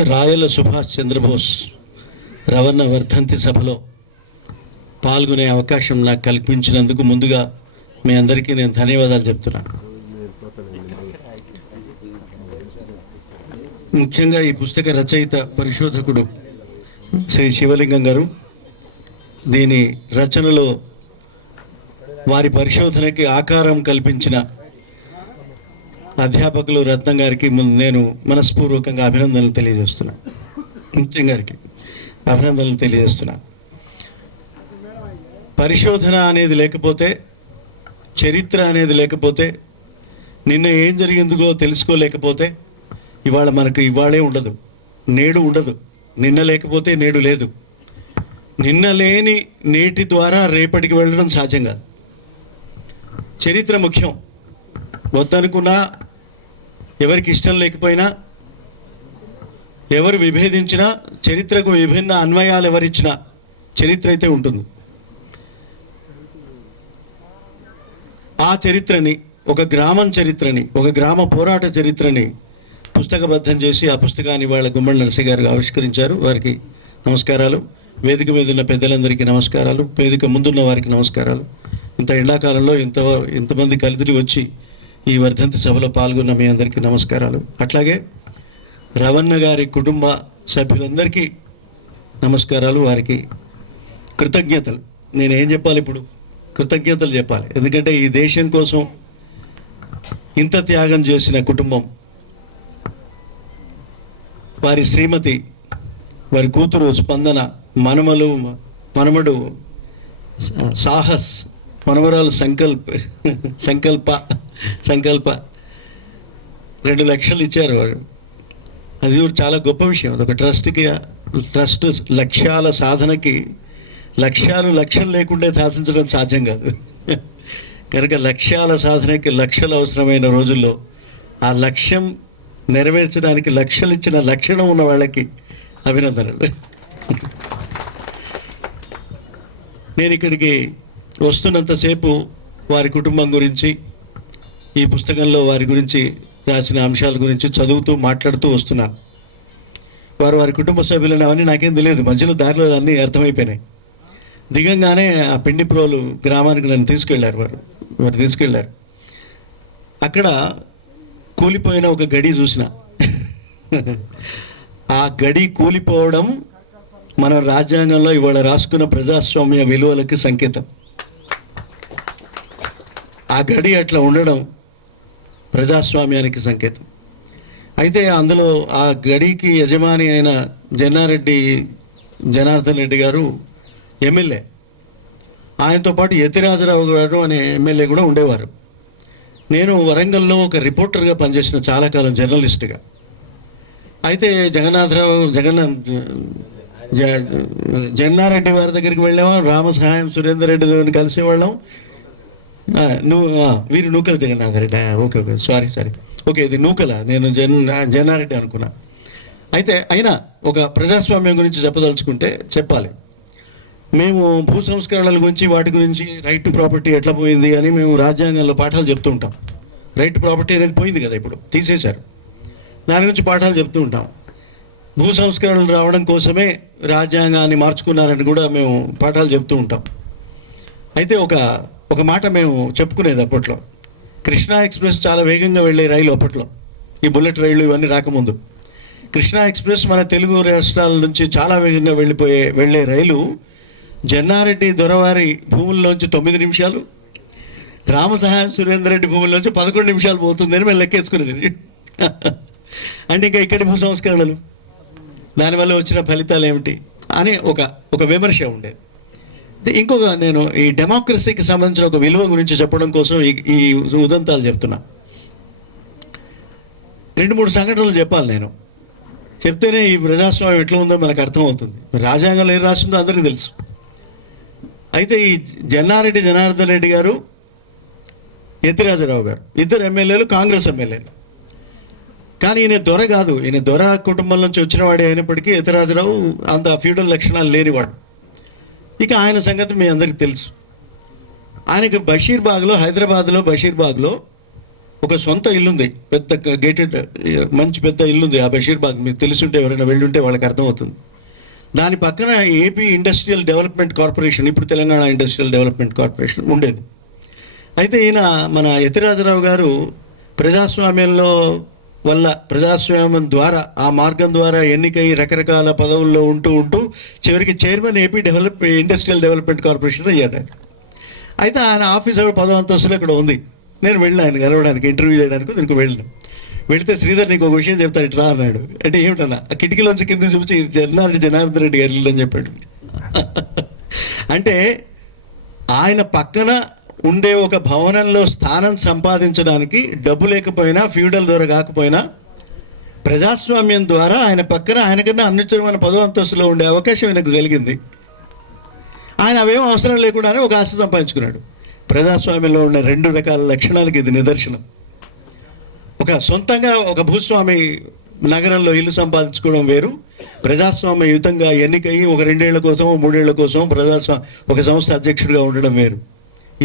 రాయల సుభాష్ చంద్రబోస్ రవణ వర్ధంతి సభలో పాల్గొనే అవకాశం నాకు కల్పించినందుకు ముందుగా మీ అందరికీ నేను ధన్యవాదాలు చెప్తున్నాను. ముఖ్యంగా ఈ పుస్తక రచయిత పరిశోధకుడు శ్రీ శివలింగం గారు దీని రచనలో వారి పరిశోధనకి ఆకారం కల్పించిన అధ్యాపకులు రత్నం గారికి నేను మనస్పూర్వకంగా అభినందనలు తెలియజేస్తున్నాను. నిత్యం గారికి అభినందనలు తెలియజేస్తున్నాను. పరిశోధన అనేది లేకపోతే, చరిత్ర అనేది లేకపోతే, నిన్న ఏం జరిగిందో తెలుసుకోలేకపోతే ఇవాళ మనకు ఇవాళే ఉండదు, నేడు ఉండదు. నిన్న లేకపోతే నేడు లేదు. నిన్న లేని నేటి ద్వారా రేపటికి వెళ్ళడం సాధ్యం కాదు. చరిత్ర ముఖ్యం. వద్దనుకున్నా, ఎవరికి ఇష్టం లేకపోయినా, ఎవరు విభేదించినా, చరిత్రకు విభిన్న అన్వయాలు ఎవరిచ్చినా చరిత్ర అయితే ఉంటుంది. ఆ చరిత్రని, ఒక గ్రామం చరిత్రని, ఒక గ్రామ పోరాట చరిత్రని పుస్తకబద్ధం చేసి ఆ పుస్తకాన్ని వాళ్ళ గుమ్మడి నరసింహ గారు ఆవిష్కరించారు. వారికి నమస్కారాలు. వేదిక మీద ఉన్న పెద్దలందరికీ నమస్కారాలు. వేదిక ముందున్న వారికి నమస్కారాలు. ఇంత ఎండాకాలంలో ఇంతమంది కలిసి వచ్చి ఈ వర్ధంతి సభలో పాల్గొన్న మీ అందరికీ నమస్కారాలు. అట్లాగే రవణ గారి కుటుంబ సభ్యులందరికీ నమస్కారాలు. వారికి కృతజ్ఞతలు. నేనేం చెప్పాలి ఇప్పుడు? కృతజ్ఞతలు చెప్పాలి. ఎందుకంటే ఈ దేశం కోసం ఇంత త్యాగం చేసిన కుటుంబం, వారి శ్రీమతి, వారి కూతురు స్పందన, మనమడు సాహస్, మనవరాలు సంకల్ప 2 లక్షలు ఇచ్చారు వారు. అది కూడా చాలా గొప్ప విషయం. అదొక ట్రస్ట్ లక్ష్యాల సాధనకి లక్షలు లేకుండే సాధించడం సాధ్యం కాదు. కనుక లక్ష్యాల సాధనకి లక్షలు అవసరమైన రోజుల్లో ఆ లక్ష్యం నెరవేర్చడానికి లక్షలు ఇచ్చిన లక్షణం ఉన్న వాళ్ళకి అభినందనలు. నేను ఇక్కడికి వస్తున్నంతసేపు వారి కుటుంబం గురించి, ఈ పుస్తకంలో వారి గురించి రాసిన అంశాల గురించి చదువుతూ మాట్లాడుతూ వస్తున్నాను. వారి కుటుంబ సభ్యులని అవన్నీ నాకేం తెలియదు. మధ్యలో దారిలో అన్నీ అర్థమైపోయినాయి. దిగంగానే ఆ పెండిప్రోలు గ్రామానికి నన్ను తీసుకెళ్లారు. వారు తీసుకెళ్లారు. అక్కడ కూలిపోయిన ఒక గడి చూసిన. ఆ గడి కూలిపోవడం మన రాజ్యాంగంలో ఇవాళ రాసుకున్న ప్రజాస్వామ్య విలువలకి సంకేతం. ఆ గడి అట్లా ఉండడం ప్రజాస్వామ్యానికి సంకేతం. అయితే అందులో ఆ గడికి యజమాని అయిన జనార్దన్ రెడ్డి గారు ఎమ్మెల్యే. ఆయనతో పాటు యతిరాజరావు గారు అనే ఎమ్మెల్యే కూడా ఉండేవారు. నేను వరంగల్లో ఒక రిపోర్టర్గా పనిచేసిన చాలా కాలం, జర్నలిస్ట్గా. అయితే జన్నారెడ్డి వారి దగ్గరికి వెళ్ళాము. రామసహాయం సురేందర్ రెడ్డి గారిని కలిసేవాళ్ళం. వీరు Nookala Jagannatha Reddy. Okay sorry okay, ఇది నూకల. నేను జన్నారెడ్డి అనుకున్నా. అయితే అయినా ఒక ప్రజాస్వామ్యం గురించి చెప్పదలుచుకుంటే చెప్పాలి. మేము భూ సంస్కరణల గురించి, వాటి గురించి, రైట్ టు ప్రాపర్టీ ఎట్లా పోయింది అని మేము రాజ్యాంగంలో పాఠాలు చెప్తూ ఉంటాం. రైట్ టు ప్రాపర్టీ అనేది పోయింది కదా, ఇప్పుడు తీసేశారు. దాని గురించి పాఠాలు చెప్తూ ఉంటాం. భూ సంస్కరణలు రావడం కోసమే రాజ్యాంగాన్ని మార్చుకున్నారని కూడా మేము పాఠాలు చెప్తూ ఉంటాం. అయితే ఒక మాట మేము చెప్పుకునేది అప్పట్లో. కృష్ణా ఎక్స్ప్రెస్ చాలా వేగంగా వెళ్ళే రైలు అప్పట్లో, ఈ బుల్లెట్ రైళ్ళు ఇవన్నీ రాకముందు. కృష్ణా ఎక్స్ప్రెస్ మన తెలుగు రాష్ట్రాల నుంచి చాలా వేగంగా వెళ్ళే రైలు జన్నారెడ్డి దొరవారి భూముల్లోంచి 9 నిమిషాలు, రామసహాయం సురేందర్ రెడ్డి భూముల్లోంచి 11 నిమిషాలు పోతుందని మేము లెక్కేసుకునేది. అంటే ఇంకా ఇక్కడి భూ సంస్కరణలు, దానివల్ల వచ్చిన ఫలితాలు ఏమిటి అని ఒక విమర్శ ఉండేది. ఇంకొక నేను ఈ డెమోక్రసీకి సంబంధించిన ఒక విలువ గురించి చెప్పడం కోసం ఈ ఉదంతాలు చెప్తున్నా. 2-3 సంఘటనలు చెప్పాలి. నేను చెప్తేనే ఈ ప్రజాస్వామ్యం ఎట్లా ఉందో మనకు అర్థమవుతుంది. రాజ్యాంగంలో ఏం రాస్తుందో అందరికీ తెలుసు. అయితే ఈ జనార్దన్ రెడ్డి గారు, యతిరాజరావు గారు ఇద్దరు ఎమ్మెల్యేలు, కాంగ్రెస్ ఎమ్మెల్యేలు. కానీ ఈయన దొర కాదు. ఈయన దొర కుటుంబం నుంచి వచ్చిన వాడే అయినప్పటికీ యతిరాజరావు అంత ఫ్యూడల్ లక్షణాలు లేనివాడు. ఇక ఆయన సంగతి మీ అందరికీ తెలుసు. ఆయనకి హైదరాబాద్లో బషీర్బాగ్లో ఒక సొంత ఇల్లుంది, పెద్ద గేటెడ్ మంచి పెద్ద ఇల్లుంది ఆ బషీర్బాగ్. మీకు తెలుసుంటే ఎవరైనా వెళ్ళుంటే వాళ్ళకి అర్థమవుతుంది. దాని పక్కన ఏపీ ఇండస్ట్రియల్ డెవలప్మెంట్ కార్పొరేషన్, ఇప్పుడు తెలంగాణ ఇండస్ట్రియల్ డెవలప్మెంట్ కార్పొరేషన్ ఉండేది. అయితే ఈయన మన యతిరాజరావు గారు ప్రజాస్వామ్యంలో వల్ల, ప్రజాస్వామ్యం ద్వారా, ఆ మార్గం ద్వారా ఎన్నికై రకరకాల పదవుల్లో ఉంటూ చివరికి chairman AP industrial development corporation అయ్యాడు. అయితే ఆయన ఆఫీసర్ 10వ అంతస్తులో ఇక్కడ ఉంది. నేను వెళ్ళిన ఆయన కలవడానికి, ఇంటర్వ్యూ చేయడానికి దీనికి వెళ్ళిన. వెళితే శ్రీధర్ నీకు ఒక విషయం చెప్తాను ఇట్లా అన్నాడు. అంటే ఏమిటన్నా, ఆ కిటికీలోంచి కింద చూపించి జనార్దన్ రెడ్డి గారి ఇల్లు అని చెప్పాడు. అంటే ఆయన పక్కన ఉండే ఒక భవనంలో స్థానం సంపాదించడానికి డబ్బు లేకపోయినా, ఫ్యూడల్ ద్వారా కాకపోయినా, ప్రజాస్వామ్యం ద్వారా ఆయన పక్కన ఆయనకన్నా అన్నిచరమైన 10వ అంతస్తులో ఉండే అవకాశం ఆయనకు కలిగింది. ఆయన అవేం అవసరం లేకుండానే ఒక ఆస్తి సంపాదించుకున్నాడు. ప్రజాస్వామ్యంలో ఉన్న 2 రకాల లక్షణాలకి ఇది నిదర్శనం. ఒక సొంతంగా ఒక భూస్వామి నగరంలో ఇల్లు సంపాదించుకోవడం వేరు, ప్రజాస్వామ్యయుతంగా ఎన్నికయ్యి ఒక 2 ఏళ్ల కోసం 3 ఏళ్ల కోసం ఒక సంస్థ అధ్యక్షుడిగా ఉండడం వేరు.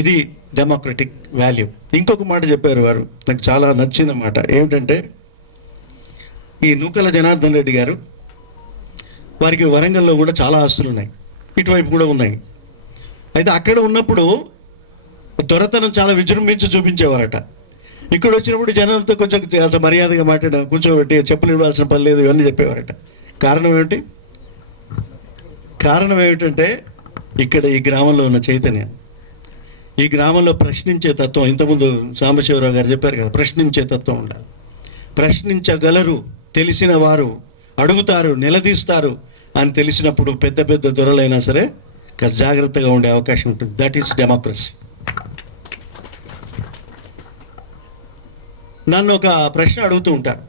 ఇది డెమోక్రటిక్ వాల్యూ. ఇంకొక మాట చెప్పారు వారు, నాకు చాలా నచ్చిన మాట. ఏమిటంటే, ఈ నూకల జనార్దన్ రెడ్డి గారు, వారికి వరంగల్లో కూడా చాలా ఆస్తులు ఉన్నాయి, ఇటువైపు కూడా ఉన్నాయి. అయితే అక్కడ ఉన్నప్పుడు దొరతనం చాలా విజృంభించి చూపించేవారట. ఇక్కడ వచ్చినప్పుడు జనాలతో కొంచెం మర్యాదగా మాట్లాడ, కూర్చోబెట్టి చెప్పులు ఇవ్వాల్సిన పని లేదు, ఇవన్నీ చెప్పేవారట. కారణం ఏమిటంటే ఇక్కడ ఈ గ్రామంలో ఉన్న చైతన్యం, ఈ గ్రామంలో ప్రశ్నించే తత్వం. ఇంతకుముందు సాంబశివరావు గారు చెప్పారు కదా, ప్రశ్నించే తత్వం ఉండాలి. ప్రశ్నించగలరు, తెలిసిన వారు అడుగుతారు, నిలదీస్తారు అని తెలిసినప్పుడు పెద్ద పెద్ద దొరలైనా సరే జాగ్రత్తగా ఉండే అవకాశం ఉంటుంది. That is democracy. నన్ను ఒక ప్రశ్న అడుగుతూ ఉంటారు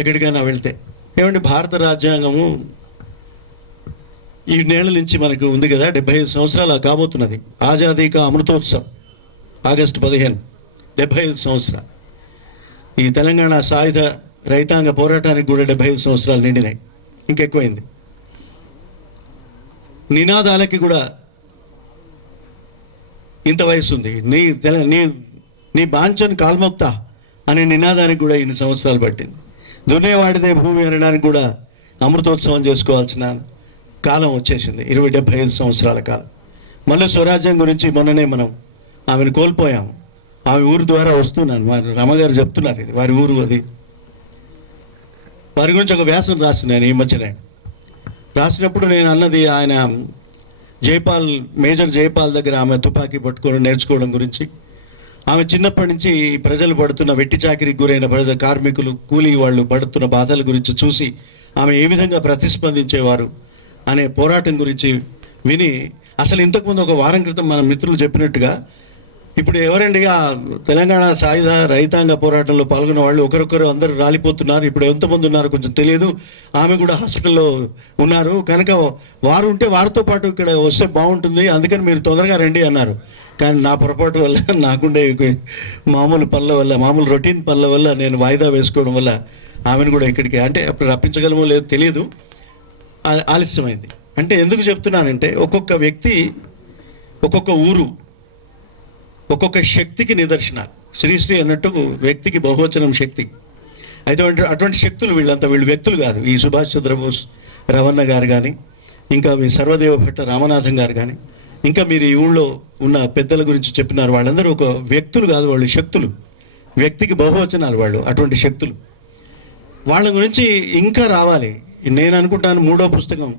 ఎక్కడికైనా వెళ్తే, ఏమంటే భారత రాజ్యాంగము ఈ నేల నుంచి మనకు ఉంది కదా, 75 సంవత్సరాలు కాబోతున్నది. ఆజాదీ కా అమృతోత్సవ్ ఆగస్టు 15, 75 సంవత్సరాలు. ఈ తెలంగాణ సాయుధ రైతాంగ పోరాటానికి కూడా 75 సంవత్సరాలు నిండినాయి, ఇంకెక్కువైంది. నినాదాలకి కూడా ఇంత వయసు ఉంది. నీ బాంచన్ కాల్మొక్తా అనే నినాదానికి కూడా ఇన్ని సంవత్సరాలు పట్టింది. దున్నేవాడిదే భూమి అనడానికి కూడా అమృతోత్సవం చేసుకోవాల్సిన కాలం వచ్చేసింది, 75 సంవత్సరాల కాలం. మళ్ళీ స్వరాజ్యం గురించి మొన్ననే మనం ఆమెను కోల్పోయాము. ఆమె ఊరు ద్వారా వస్తున్నాను, వారి రమగారు చెప్తున్నారు, ఇది వారి ఊరు. అది వారి గురించి ఒక వ్యాసం రాసినాను ఈ మధ్యనే. రాసినప్పుడు నేను అన్నది, ఆయన మేజర్ జైపాల్ దగ్గర ఆమె తుపాకీ పట్టుకోవడం నేర్చుకోవడం గురించి, ఆమె చిన్నప్పటి నుంచి ప్రజలు పడుతున్న వెట్టి చాకిరికి గురైన కార్మికులు, కూలీ వాళ్ళు పడుతున్న బాధల గురించి చూసి ఆమె ఏ విధంగా ప్రతిస్పందించేవారు అనే పోరాటం గురించి విని, అసలు ఇంతకుముందు ఒక వారం క్రితం మన మిత్రులు చెప్పినట్టుగా, ఇప్పుడు ఎవరండి ఆ తెలంగాణ సాయుధ రైతాంగ పోరాటంలో పాల్గొన్న వాళ్ళు ఒకరొకరు అందరూ రాలిపోతున్నారు. ఇప్పుడు ఎంతమంది ఉన్నారో కొంచెం తెలియదు. ఆమె కూడా హాస్పిటల్లో ఉన్నారు కనుక వారు ఉంటే వారితో పాటు ఇక్కడ వస్తే బాగుంటుంది, అందుకని మీరు తొందరగా రండి అన్నారు. కానీ నా పొరపాటు వల్ల, నాకుండే మామూలు పనుల వల్ల, మామూలు రొటీన్ పనుల వల్ల నేను వాయిదా వేసుకోవడం వల్ల ఆమెను కూడా ఇక్కడికి, అంటే అప్పుడు రప్పించగలమో లేదో తెలియదు, ఆలస్యమైంది. అంటే ఎందుకు చెప్తున్నానంటే, ఒక్కొక్క వ్యక్తి, ఒక్కొక్క ఊరు ఒక్కొక్క శక్తికి నిదర్శనాలు. శ్రీశ్రీ అన్నట్టు వ్యక్తికి బహువచనం శక్తి. అయితే అటువంటి శక్తులు వీళ్ళు వ్యక్తులు కాదు. ఈ సుభాష్ చంద్రబోస్ రవణ గారు కానీ, ఇంకా మీ సర్వదేవ భట్ట రామనాథం గారు కానీ, ఇంకా మీరు ఈ ఊళ్ళో ఉన్న పెద్దల గురించి చెప్పినారు, వాళ్ళందరూ ఒక వ్యక్తులు కాదు, వాళ్ళు శక్తులు. వ్యక్తికి బహువచనాలు వాళ్ళు, అటువంటి శక్తులు. వాళ్ళ గురించి ఇంకా రావాలి. నేను అనుకుంటాను 3వ పుస్తకం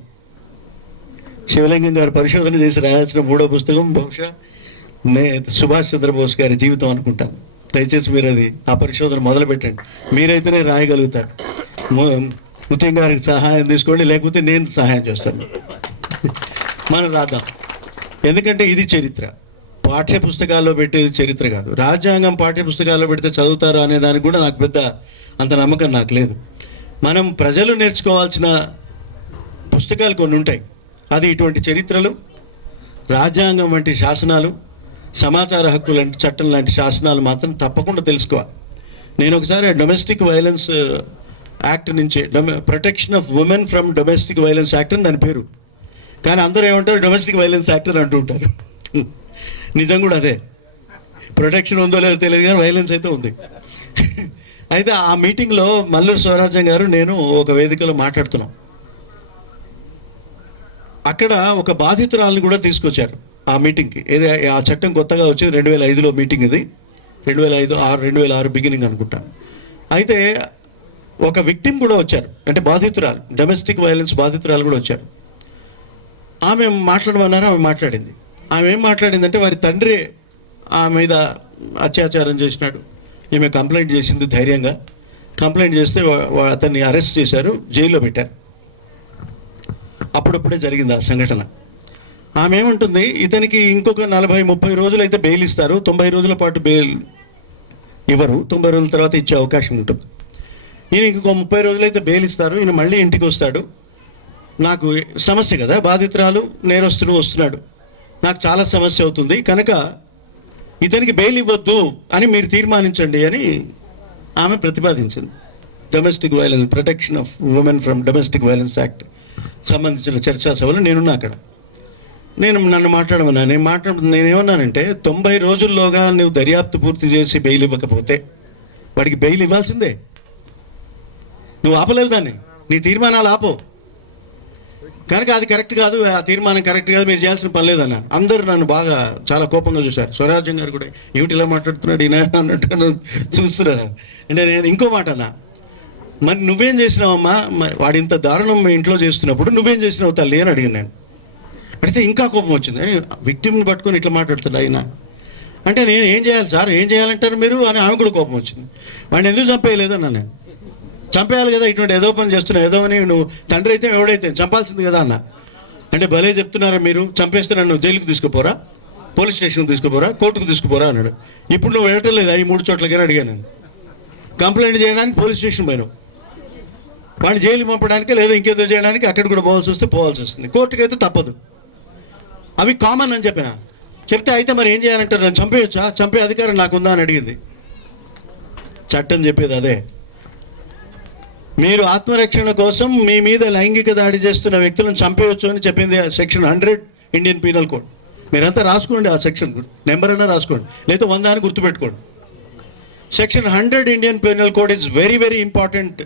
శివలింగం గారు పరిశోధన చేసి రాయాల్సిన 3వ పుస్తకం బహుశా సుభాష్ చంద్రబోస్ గారి జీవితం అనుకుంటాను. దయచేసి మీరు ఆ పరిశోధన మొదలు పెట్టండి, మీరైతేనే రాయగలుగుతారు. ముత్యం గారికి సహాయం తీసుకోండి, లేకపోతే నేను సహాయం చేస్తాను. మనం రాద్దాం. ఎందుకంటే ఇది చరిత్ర, పాఠ్య పుస్తకాల్లో పెట్టేది చరిత్ర కాదు. రాజ్యాంగం పాఠ్య పుస్తకాల్లో పెడితే చదువుతారు అనే దానికి కూడా నాకు పెద్ద అంత నమ్మకం నాకు లేదు. మనం ప్రజలు నేర్చుకోవాల్సిన పుస్తకాలు కొన్ని ఉంటాయి. అది ఇటువంటి చరిత్రలు, రాజ్యాంగం వంటి శాసనాలు, సమాచార హక్కు లాంటి చట్టం లాంటి శాసనాలు మాత్రం తప్పకుండా తెలుసుకోవాలి. నేను ఒకసారి డొమెస్టిక్ వైలెన్స్ యాక్ట్ నుంచి, protection of women from domestic violence act అని దాని పేరు, కానీ అందరూ ఏమంటారు డొమెస్టిక్ వైలెన్స్ యాక్ట్ అని అంటూ ఉంటారు. నిజం కూడా అదే. ప్రొటెక్షన్ ఉందో లేదో తెలియదు కానీ వైలెన్స్ అయితే ఉంది. అయితే ఆ మీటింగ్లో మల్లూరు స్వరాజ్యం గారు నేను ఒక వేదికలో మాట్లాడుతున్నాం. అక్కడ ఒక బాధితురాలను కూడా తీసుకొచ్చారు ఆ మీటింగ్కి. ఏది ఆ చట్టం కొత్తగా వచ్చేది 2005లో మీటింగ్, ఇది 2006 బిగినింగ్ అనుకుంటా. అయితే ఒక విక్టిమ్ కూడా వచ్చారు, అంటే బాధితురాలు, డొమెస్టిక్ వైలెన్స్ బాధితురాలు కూడా వచ్చారు. ఆమె మాట్లాడమన్నారు, ఆమె మాట్లాడింది. ఆమె ఏం మాట్లాడిందంటే వారి తండ్రి ఆమె మీద అత్యాచారం చేసినాడు, ఈమె కంప్లైంట్ చేసింది ధైర్యంగా. కంప్లైంట్ చేస్తే అతన్ని అరెస్ట్ చేశారు, జైల్లో పెట్టారు. అప్పుడప్పుడే జరిగింది ఆ సంఘటన. ఆమె ఏమంటుంది, ఇతనికి ఇంకొక 40-30 రోజులు అయితే బెయిల్ ఇస్తారు, 90 రోజుల పాటు బెయిల్ ఇవ్వరు, 90 రోజుల తర్వాత ఇచ్చే అవకాశం ఉంటుంది. ఈయన ఇంకొక 30 రోజులైతే బెయిల్ ఇస్తారు, ఈయన మళ్ళీ ఇంటికి వస్తాడు. నాకు సమస్య కదా, బాధితురాలు నేరస్తుడు వస్తున్నాడు, నాకు చాలా సమస్య అవుతుంది, కనుక ఇతనికి బెయిల్ ఇవ్వద్దు అని మీరు తీర్మానించండి అని ఆమె ప్రతిపాదించింది. Domestic violence, protection of women from domestic violence act సంబంధించిన చర్చా సభలో నేనున్నా అక్కడ. నన్ను మాట్లాడమన్నా, నేనేమన్నానంటే 90 రోజుల్లోగా నువ్వు దర్యాప్తు పూర్తి చేసి బెయిల్ ఇవ్వకపోతే వాడికి బెయిల్ ఇవ్వాల్సిందే. నువ్వు ఆపలేవు దాన్ని, నీ తీర్మానాలు ఆపో. కనుక అది కరెక్ట్ కాదు, ఆ తీర్మానం కరెక్ట్ కాదు, మీరు చేయాల్సిన పని లేదన్నాను. అందరూ నన్ను బాగా చాలా కోపంగా చూశారు. స్వరాజ్యం గారు కూడా ఏమిటి ఇలా మాట్లాడుతున్నాడు ఈయన అన్నట్టు చూస్తున్నారు. అంటే నేను ఇంకో మాట అన్నా, మరి నువ్వేం చేసినావమ్మా, మరి వాడి ఇంత దారుణం మీ ఇంట్లో చేస్తున్నప్పుడు నువ్వేం చేసినావు తల్లి అని అడిగాను నేను. అడిగితే ఇంకా కోపం వచ్చింది. విక్టిమ్ని పట్టుకొని ఇట్లా మాట్లాడుతుంది ఆయన అంటే, నేను ఏం చేయాలి సార్, ఏం చేయాలంటారు మీరు అని ఆమె కూడా కోపం వచ్చింది. వాడిని ఎందుకు చంపేయలేదన్నా నేను. చంపేయాలి కదా, ఇటువంటి ఏదో పని చేస్తున్నా, ఏదో అని, నువ్వు తండ్రి అయితే ఎవడైతే చంపాల్సింది కదా అన్న. అంటే భలే చెప్తున్నారా మీరు, చంపేస్తే నన్ను జైలుకి తీసుకుపోరా, పోలీస్ స్టేషన్కి తీసుకుపోరా, కోర్టుకు తీసుకుపోరా అన్నాడు. ఇప్పుడు నువ్వు వెళ్ళటం లేదా ఈ 3 చోట్లకైనా అడిగాను నేను. కంప్లైంట్ చేయడానికి పోలీస్ స్టేషన్ పోయినావు, వాడిని జైలు పంపడానికి లేదా ఇంకేదో చేయడానికి అక్కడ కూడా పోవాల్సి వస్తే పోవాల్సి వస్తుంది, కోర్టుకి అయితే తప్పదు. అవి కామన్ అని చెప్పిన. చెప్తే అయితే మరి ఏం చేయాలంటారు, నన్ను చంపేయచ్చా, చంపే అధికారం నాకుందా అని అడిగింది. చట్టం చెప్పేది అదే. మీరు ఆత్మరక్షణ కోసం మీ మీద లైంగిక దాడి చేస్తున్న వ్యక్తులను చంపేయచ్చు అని చెప్పింది సెక్షన్ 100 ఇండియన్ పీనల్ కోడ్. మీరంతా రాసుకోండి, ఆ సెక్షన్ నెంబర్ అన్నా రాసుకోండి, లేదా 100 అని గుర్తుపెట్టుకోండి. Section 100 Indian penal code is very very important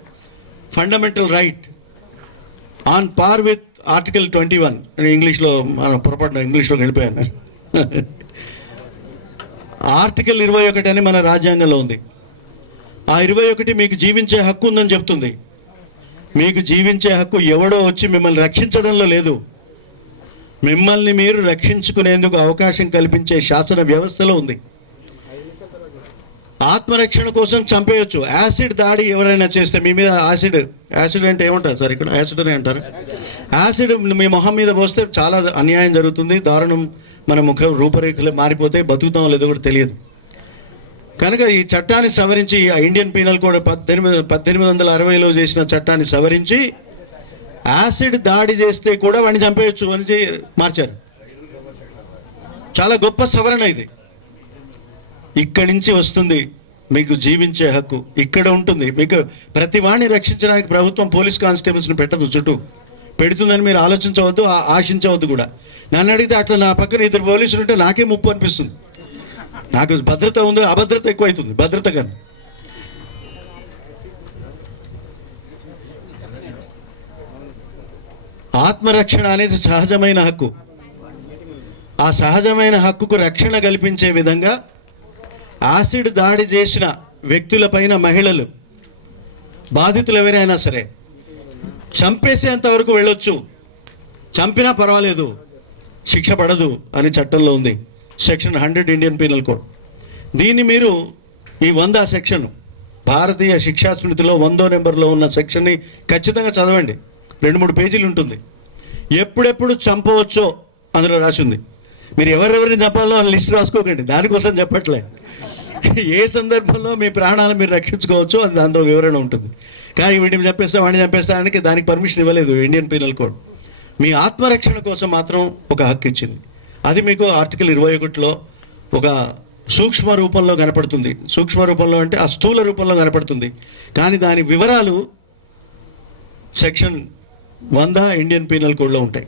fundamental right, on par with article 21. ఇంగ్లీష్లో మనం పొరపాటున ఇంగ్లీష్లోకి వెళ్ళిపోయాను. ఆర్టికల్ 21 అని మన రాజ్యాంగంలో ఉంది. ఆ 21 మీకు జీవించే హక్కు ఉందని చెప్తుంది. మీకు జీవించే హక్కు ఎవడో వచ్చి మిమ్మల్ని రక్షించడంలో లేదు, మిమ్మల్ని మీరు రక్షించుకునేందుకు అవకాశం కల్పించే శాసన వ్యవస్థలో ఉంది. ఆత్మరక్షణ కోసం చంపేయచ్చు. యాసిడ్ దాడి ఎవరైనా చేస్తే మీ మీద యాసిడ్ అంటే ఏమంటారు సార్, ఇక్కడ యాసిడ్ అని అంటారు. యాసిడ్ మీ మొహం మీద పోస్తే చాలా అన్యాయం జరుగుతుంది, దారుణం, మన ముఖ రూపురేఖలు మారిపోతే బతుకుతాం లేదో కూడా తెలియదు. కనుక ఈ చట్టాన్ని సవరించి, ఇండియన్ పీనల్ కోడ్ 1860లో చేసిన చట్టాన్ని సవరించి యాసిడ్ దాడి చేస్తే కూడా వాడిని చంపేయచ్చు అని మార్చారు. చాలా గొప్ప సవరణ ఇది. ఇక్కడి నుంచి వస్తుంది మీకు జీవించే హక్కు, ఇక్కడ ఉంటుంది. మీకు ప్రతి వాడిని రక్షించడానికి ప్రభుత్వం పోలీస్ కానిస్టేబుల్స్ని పెట్టదు, చుట్టూ పెడుతుందని మీరు ఆలోచించవద్దు, ఆశించవద్దు కూడా. నన్ను అడిగితే అట్లా నా పక్కన 2 పోలీసులు ఉంటే నాకే ముప్పు అనిపిస్తుంది. నాకు భద్రత ఉందో, అభద్రత ఎక్కువైతుంది భద్రత కన్నా. ఆత్మరక్షణ అనేది సహజమైన హక్కు. ఆ సహజమైన హక్కుకు రక్షణ కల్పించే విధంగా యాసిడ్ దాడి చేసిన వ్యక్తులపైన మహిళలు, బాధితులు ఎవరైనా సరే చంపేసేంత వరకు వెళ్ళొచ్చు, చంపినా పర్వాలేదు, శిక్ష పడదు అని చట్టంలో ఉంది. Section 100 Indian penal code. దీన్ని మీరు ఈ 100 సెక్షన్ భారతీయ శిక్షా స్మృతిలో 100వ నెంబర్లో ఉన్న సెక్షన్ని ఖచ్చితంగా చదవండి. 2-3 పేజీలు ఉంటుంది. ఎప్పుడెప్పుడు చంపవచ్చో అందులో రాసి ఉంది. మీరు ఎవరెవరిని చంపాలో ఆ లిస్ట్ రాసుకోకండి, దానికోసం చెప్పట్లే. ఏ సందర్భంలో మీ ప్రాణాలు మీరు రక్షించుకోవచ్చు అది దాంట్లో వివరణ ఉంటుంది. కానీ వీటిని చంపేస్తా వాడిని చంపేస్తానికి దానికి పర్మిషన్ ఇవ్వలేదు ఇండియన్ పీనల్ కోడ్. మీ ఆత్మరక్షణ కోసం మాత్రం ఒక హక్కు ఇచ్చింది. అది మీకు ఆర్టికల్ 21లో ఒక సూక్ష్మ రూపంలో కనపడుతుంది. సూక్ష్మ రూపంలో అంటే ఆ స్థూల రూపంలో కనపడుతుంది, కానీ దాని వివరాలు సెక్షన్ 100 ఇండియన్ పీనల్ కోడ్లో ఉంటాయి.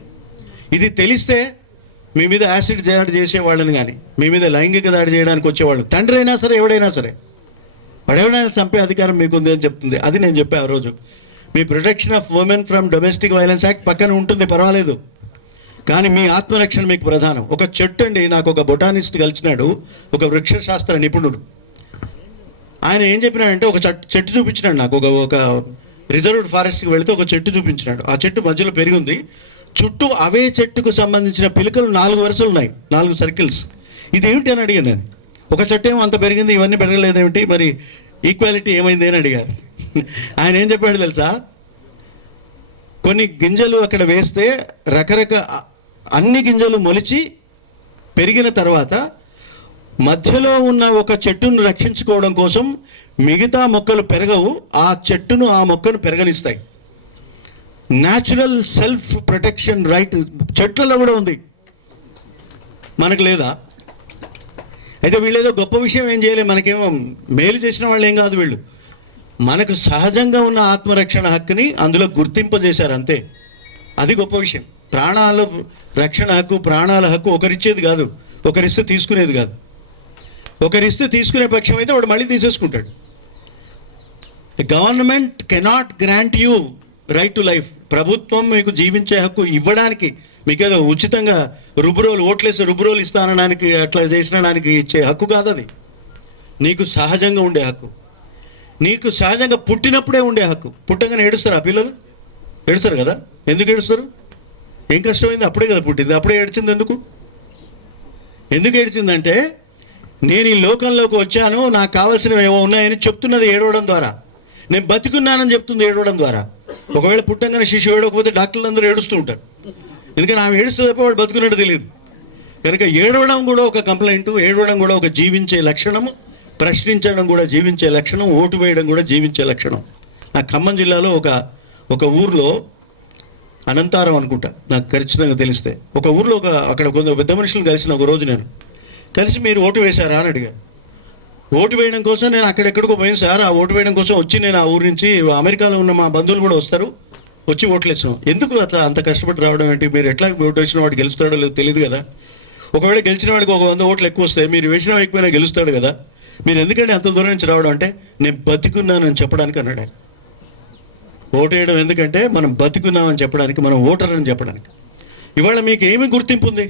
ఇది తెలిస్తే మీ మీద యాసిడ్ దాడి చేసేవాళ్ళని కానీ, మీ మీద లైంగిక దాడి చేయడానికి వచ్చేవాళ్ళు, తండ్రి అయినా సరే ఎవడైనా సరే, వాడెవడైనా చంపే అధికారం మీకు ఉంది అని చెప్తుంది. అది నేను చెప్పాను ఆ రోజు. మీ protection of women from domestic violence act పక్కన ఉంటుంది, పర్వాలేదు, కానీ మీ ఆత్మరక్షణ మీకు ప్రధానం. ఒక చెట్టు అండి, నాకు ఒక బొటానిస్ట్ కలిసినాడు, ఒక వృక్షశాస్త్ర నిపుణుడు. ఆయన ఏం చెప్పినాడంటే, ఒక చెట్టు చూపించినాడు నాకు. ఒక రిజర్వ్డ్ ఫారెస్ట్కి వెళితే ఒక చెట్టు చూపించినాడు. ఆ చెట్టు మధ్యలో పెరిగి ఉంది, చుట్టూ అవే చెట్టుకు సంబంధించిన పిలకలు 4 వరుసలు ఉన్నాయి, 4 సర్కిల్స్. ఇదేమిటి అని అడిగాను నేను. ఒక చెట్టు ఏమో అంత పెరిగింది, ఇవన్నీ పెరగలేదేమిటి, మరి ఈక్వాలిటీ ఏమైంది అని అడిగాను. ఆయన ఏం చెప్పాడు తెలుసా, కొన్ని గింజలు అక్కడ వేస్తే అన్ని గింజలు మొలిచి పెరిగిన తర్వాత మధ్యలో ఉన్న ఒక చెట్టును రక్షించుకోవడం కోసం మిగతా మొక్కలు పెరగవు, ఆ చెట్టును ఆ మొక్కను పెరగనిస్తాయి. న్యాచురల్ సెల్ఫ్ ప్రొటెక్షన్ రైట్ చెట్లలో కూడా ఉంది, మనకు లేదా? అయితే వీళ్ళేదో గొప్ప విషయం ఏం చేయలేదు, మనకేమో మేలు చేసిన వాళ్ళు ఏం కాదు వీళ్ళు. మనకు సహజంగా ఉన్న ఆత్మరక్షణ హక్కుని అందులో గుర్తింపజేశారు అంతే. అది గొప్ప విషయం. ప్రాణాల రక్షణ హక్కు, ప్రాణాల హక్కు ఒకరిచ్చేది కాదు, ఒకరిస్తే తీసుకునేది కాదు. ఒకరిస్తే తీసుకునే పక్షం అయితే వాడు మళ్ళీ తీసేసుకుంటాడు. Government cannot grant you right to life. ప్రభుత్వం మీకు జీవించే హక్కు ఇవ్వడానికి, మీకేదో ఉచితంగా ఓట్లేసి రుబ్రోలు ఇస్తానడానికి, అట్లా చేసినడానికి ఇచ్చే హక్కు కాదు అది. నీకు సహజంగా ఉండే హక్కు, నీకు సహజంగా పుట్టినప్పుడే ఉండే హక్కు. పుట్టగానే ఏడుస్తారు ఆ పిల్లలు, ఏడుస్తారు కదా. ఎందుకు ఏడుస్తారు? ఏం కష్టమైంది? అప్పుడే కదా పుట్టింది, అప్పుడే ఏడ్చింది. ఎందుకు ఏడ్చిందంటే, నేను ఈ లోకంలోకి వచ్చాను, నాకు కావాల్సినవి ఏవో ఉన్నాయని చెప్తున్నది ఏడవడం ద్వారా. నేను బతికున్నానని చెప్తుంది ఏడవడం ద్వారా. ఒకవేళ పుట్టంగానే శిశువు ఏడవకపోతే డాక్టర్లు అందరూ ఏడుస్తూ ఉంటారు, ఎందుకంటే ఆమె ఏడుస్తుంది తప్ప వాడు బతుకున్నట్టు తెలియదు. కనుక ఏడవడం కూడా ఒక కంప్లైంట్, ఏడవడం కూడా ఒక జీవించే లక్షణము, ప్రశ్నించడం కూడా జీవించే లక్షణం, ఓటు వేయడం కూడా జీవించే లక్షణం. నా ఖమ్మం జిల్లాలో ఒక ఊర్లో, అనంతారం అనుకుంటా, నాకు ఖచ్చితంగా తెలిస్తే, ఒక ఊర్లో అక్కడ కొంత పెద్ద మనుషులు కలిసిన ఒక రోజు నేను కలిసి, మీరు ఓటు వేశారా అని అడిగా. ఓటు వేయడం కోసం నేను అక్కడెక్కడికో పోయాను సార్, ఆ ఓటు వేయడం కోసం వచ్చి నేను ఆ ఊరి నుంచి, అమెరికాలో ఉన్న మా బంధువులు కూడా వస్తారు, వచ్చి ఓట్లు వేసాం. ఎందుకు అట్లా అంత కష్టపడి రావడం ఏంటి? మీరు ఎట్లా ఓటు వేసిన వాడు గెలుస్తాడో లేదో తెలియదు కదా. ఒకవేళ గెలిచిన వాడికి 100 ఓట్లు ఎక్కువ వస్తాయి, మీరు వేసిన ఎక్కువైనా గెలుస్తాడు కదా, మీరు ఎందుకంటే అంత దూరం నుంచి రావడం అంటే, నేను బతికున్నానని చెప్పడానికి అన్నాడు ఆయన. ఓటు వేయడం ఎందుకంటే మనం బతికున్నామని చెప్పడానికి, మనం ఓటర్ అని చెప్పడానికి. ఇవాళ మీకు ఏమి గుర్తింపు ఉంది?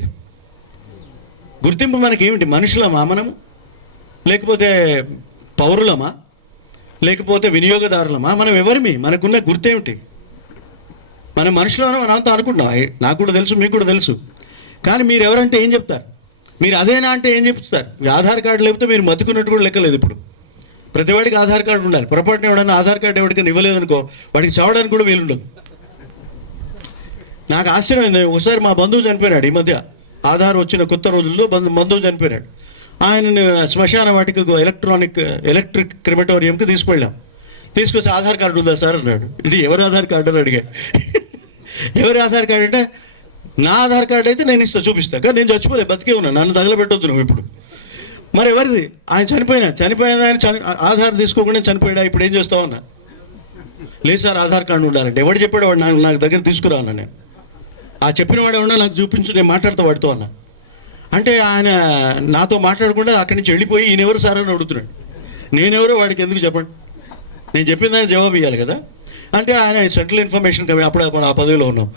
గుర్తింపు మనకేమిటి? మనుషులమా మనము? లేకపోతే పౌరులమా? లేకపోతే వినియోగదారులమా? మనం ఎవరిమి? మనకున్న గుర్తేమిటి? మనం మనుషులమా? మనం అంతా అనుకుంటున్నాం. నాకు కూడా తెలుసు, మీకు కూడా తెలుసు. కానీ మీరు ఎవరంటే ఏం చెప్తారు? మీరు అదేనా అంటే ఏం చెప్తారు? ఆధార్ కార్డు లేకపోతే మీరు బతుకున్నట్టు కూడా లెక్కలేదు. ఇప్పుడు ప్రతివాడికి ఆధార్ కార్డు ఉండాలి. పొరపాటున ఎవడన్నా ఆధార్ కార్డు ఎవరికైనా ఇవ్వలేదనుకో, వాడికి చావడానికి కూడా వీలుండదు. నాకు ఆశ్చర్యమైంది. ఒకసారి మా బంధువు చనిపోయాడు ఈ మధ్య, ఆధార్ వచ్చిన కొత్త రోజుల్లో బంధువు చనిపోయాడు. ఆయనని శ్మశాన వాటికి ఎలక్ట్రిక్ క్రిమటోరియంకి తీసుకెళ్ళాం. తీసుకొచ్చి ఆధార్ కార్డు ఉందా సార్ అన్నాడు. ఇది ఎవరి ఆధార్ కార్డు అని అడిగా. ఎవరి ఆధార్ కార్డు అంటే, నా ఆధార్ కార్డు అయితే నేను చూపిస్తా, కానీ నేను చచ్చిపోలే, బతికే ఉన్నా, నన్ను తగలబెట్టొద్దు నువ్వు ఇప్పుడు. మరి ఎవరిది? ఆయన చనిపోయిన ఆయన ఆధార్ తీసుకోకుండా చనిపోయాడా, ఇప్పుడు ఏం చేస్తావు అన్నా. లేదు సార్ ఆధార్ కార్డు ఉండాలంటే. ఎవడు చెప్పాడు? వాడు నాకు దగ్గర తీసుకురా అన్నా. నేను ఆ చెప్పిన వాడు ఏమన్నా నాకు చూపించు, నేను మాట్లాడుతూ వాడితో అన్నా. అంటే ఆయన నాతో మాట్లాడకుండా అక్కడి నుంచి వెళ్ళిపోయి, ఈయనెవరు సార్ అని అడుగుతున్నాడు. నేనెవరో వాడికి ఎందుకు చెప్పండి, నేను చెప్పిన దానికి జవాబు ఇవ్వాలి కదా. అంటే ఆయన సెంట్రల్ ఇన్ఫర్మేషన్ కమిషన్, అప్పుడు ఆ పదవిలో ఉన్నాం,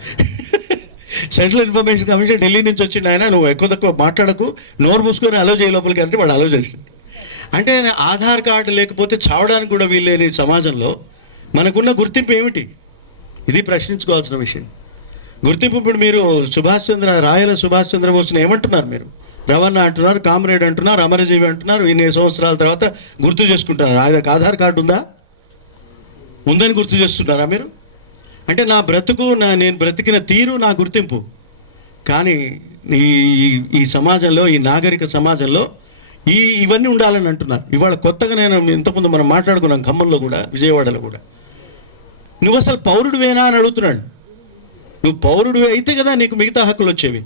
సెంట్రల్ ఇన్ఫర్మేషన్ కమిషన్ ఢిల్లీ నుంచి వచ్చిండు ఆయన. నువ్వు ఎక్కువ తక్కువ మాట్లాడకు, నోరు మూసుకొని అలో చేయ లోపలికి అంటే వాడు అలో చేసాడు. అంటే ఆధార్ కార్డు లేకపోతే చావడానికి కూడా వీల్లేని సమాజంలో మనకున్న గుర్తింపు ఏమిటి? ఇది ప్రశ్నించుకోవాల్సిన విషయం. గుర్తింపు ఇప్పుడు మీరు రాయల సుభాష్ చంద్రబోస్ని ఏమంటున్నారు? మీరు రవాణా అంటున్నారు, కామ్రేడ్ అంటున్నారు, అమరజీవి అంటున్నారు. ఇన్ని సంవత్సరాల తర్వాత గుర్తు చేసుకుంటున్నారు. ఆయనకు ఆధార్ కార్డు ఉందని గుర్తు చేస్తున్నారా మీరు? అంటే నా బ్రతుకు, నేను బ్రతికిన తీరు నా గుర్తింపు. కానీ ఈ సమాజంలో, ఈ నాగరిక సమాజంలో ఇవన్నీ ఉండాలని అంటున్నారు. ఇవాళ కొత్తగా నేను ఇంతకుముందు మనం మాట్లాడుకున్నాం ఖమ్మంలో కూడా, విజయవాడలో కూడా. నువ్వు అసలు పౌరుడివేనా అని అడుగుతున్నాడు. నువ్వు పౌరుడివి అయితే కదా నీకు మిగతా హక్కులు వచ్చేవి.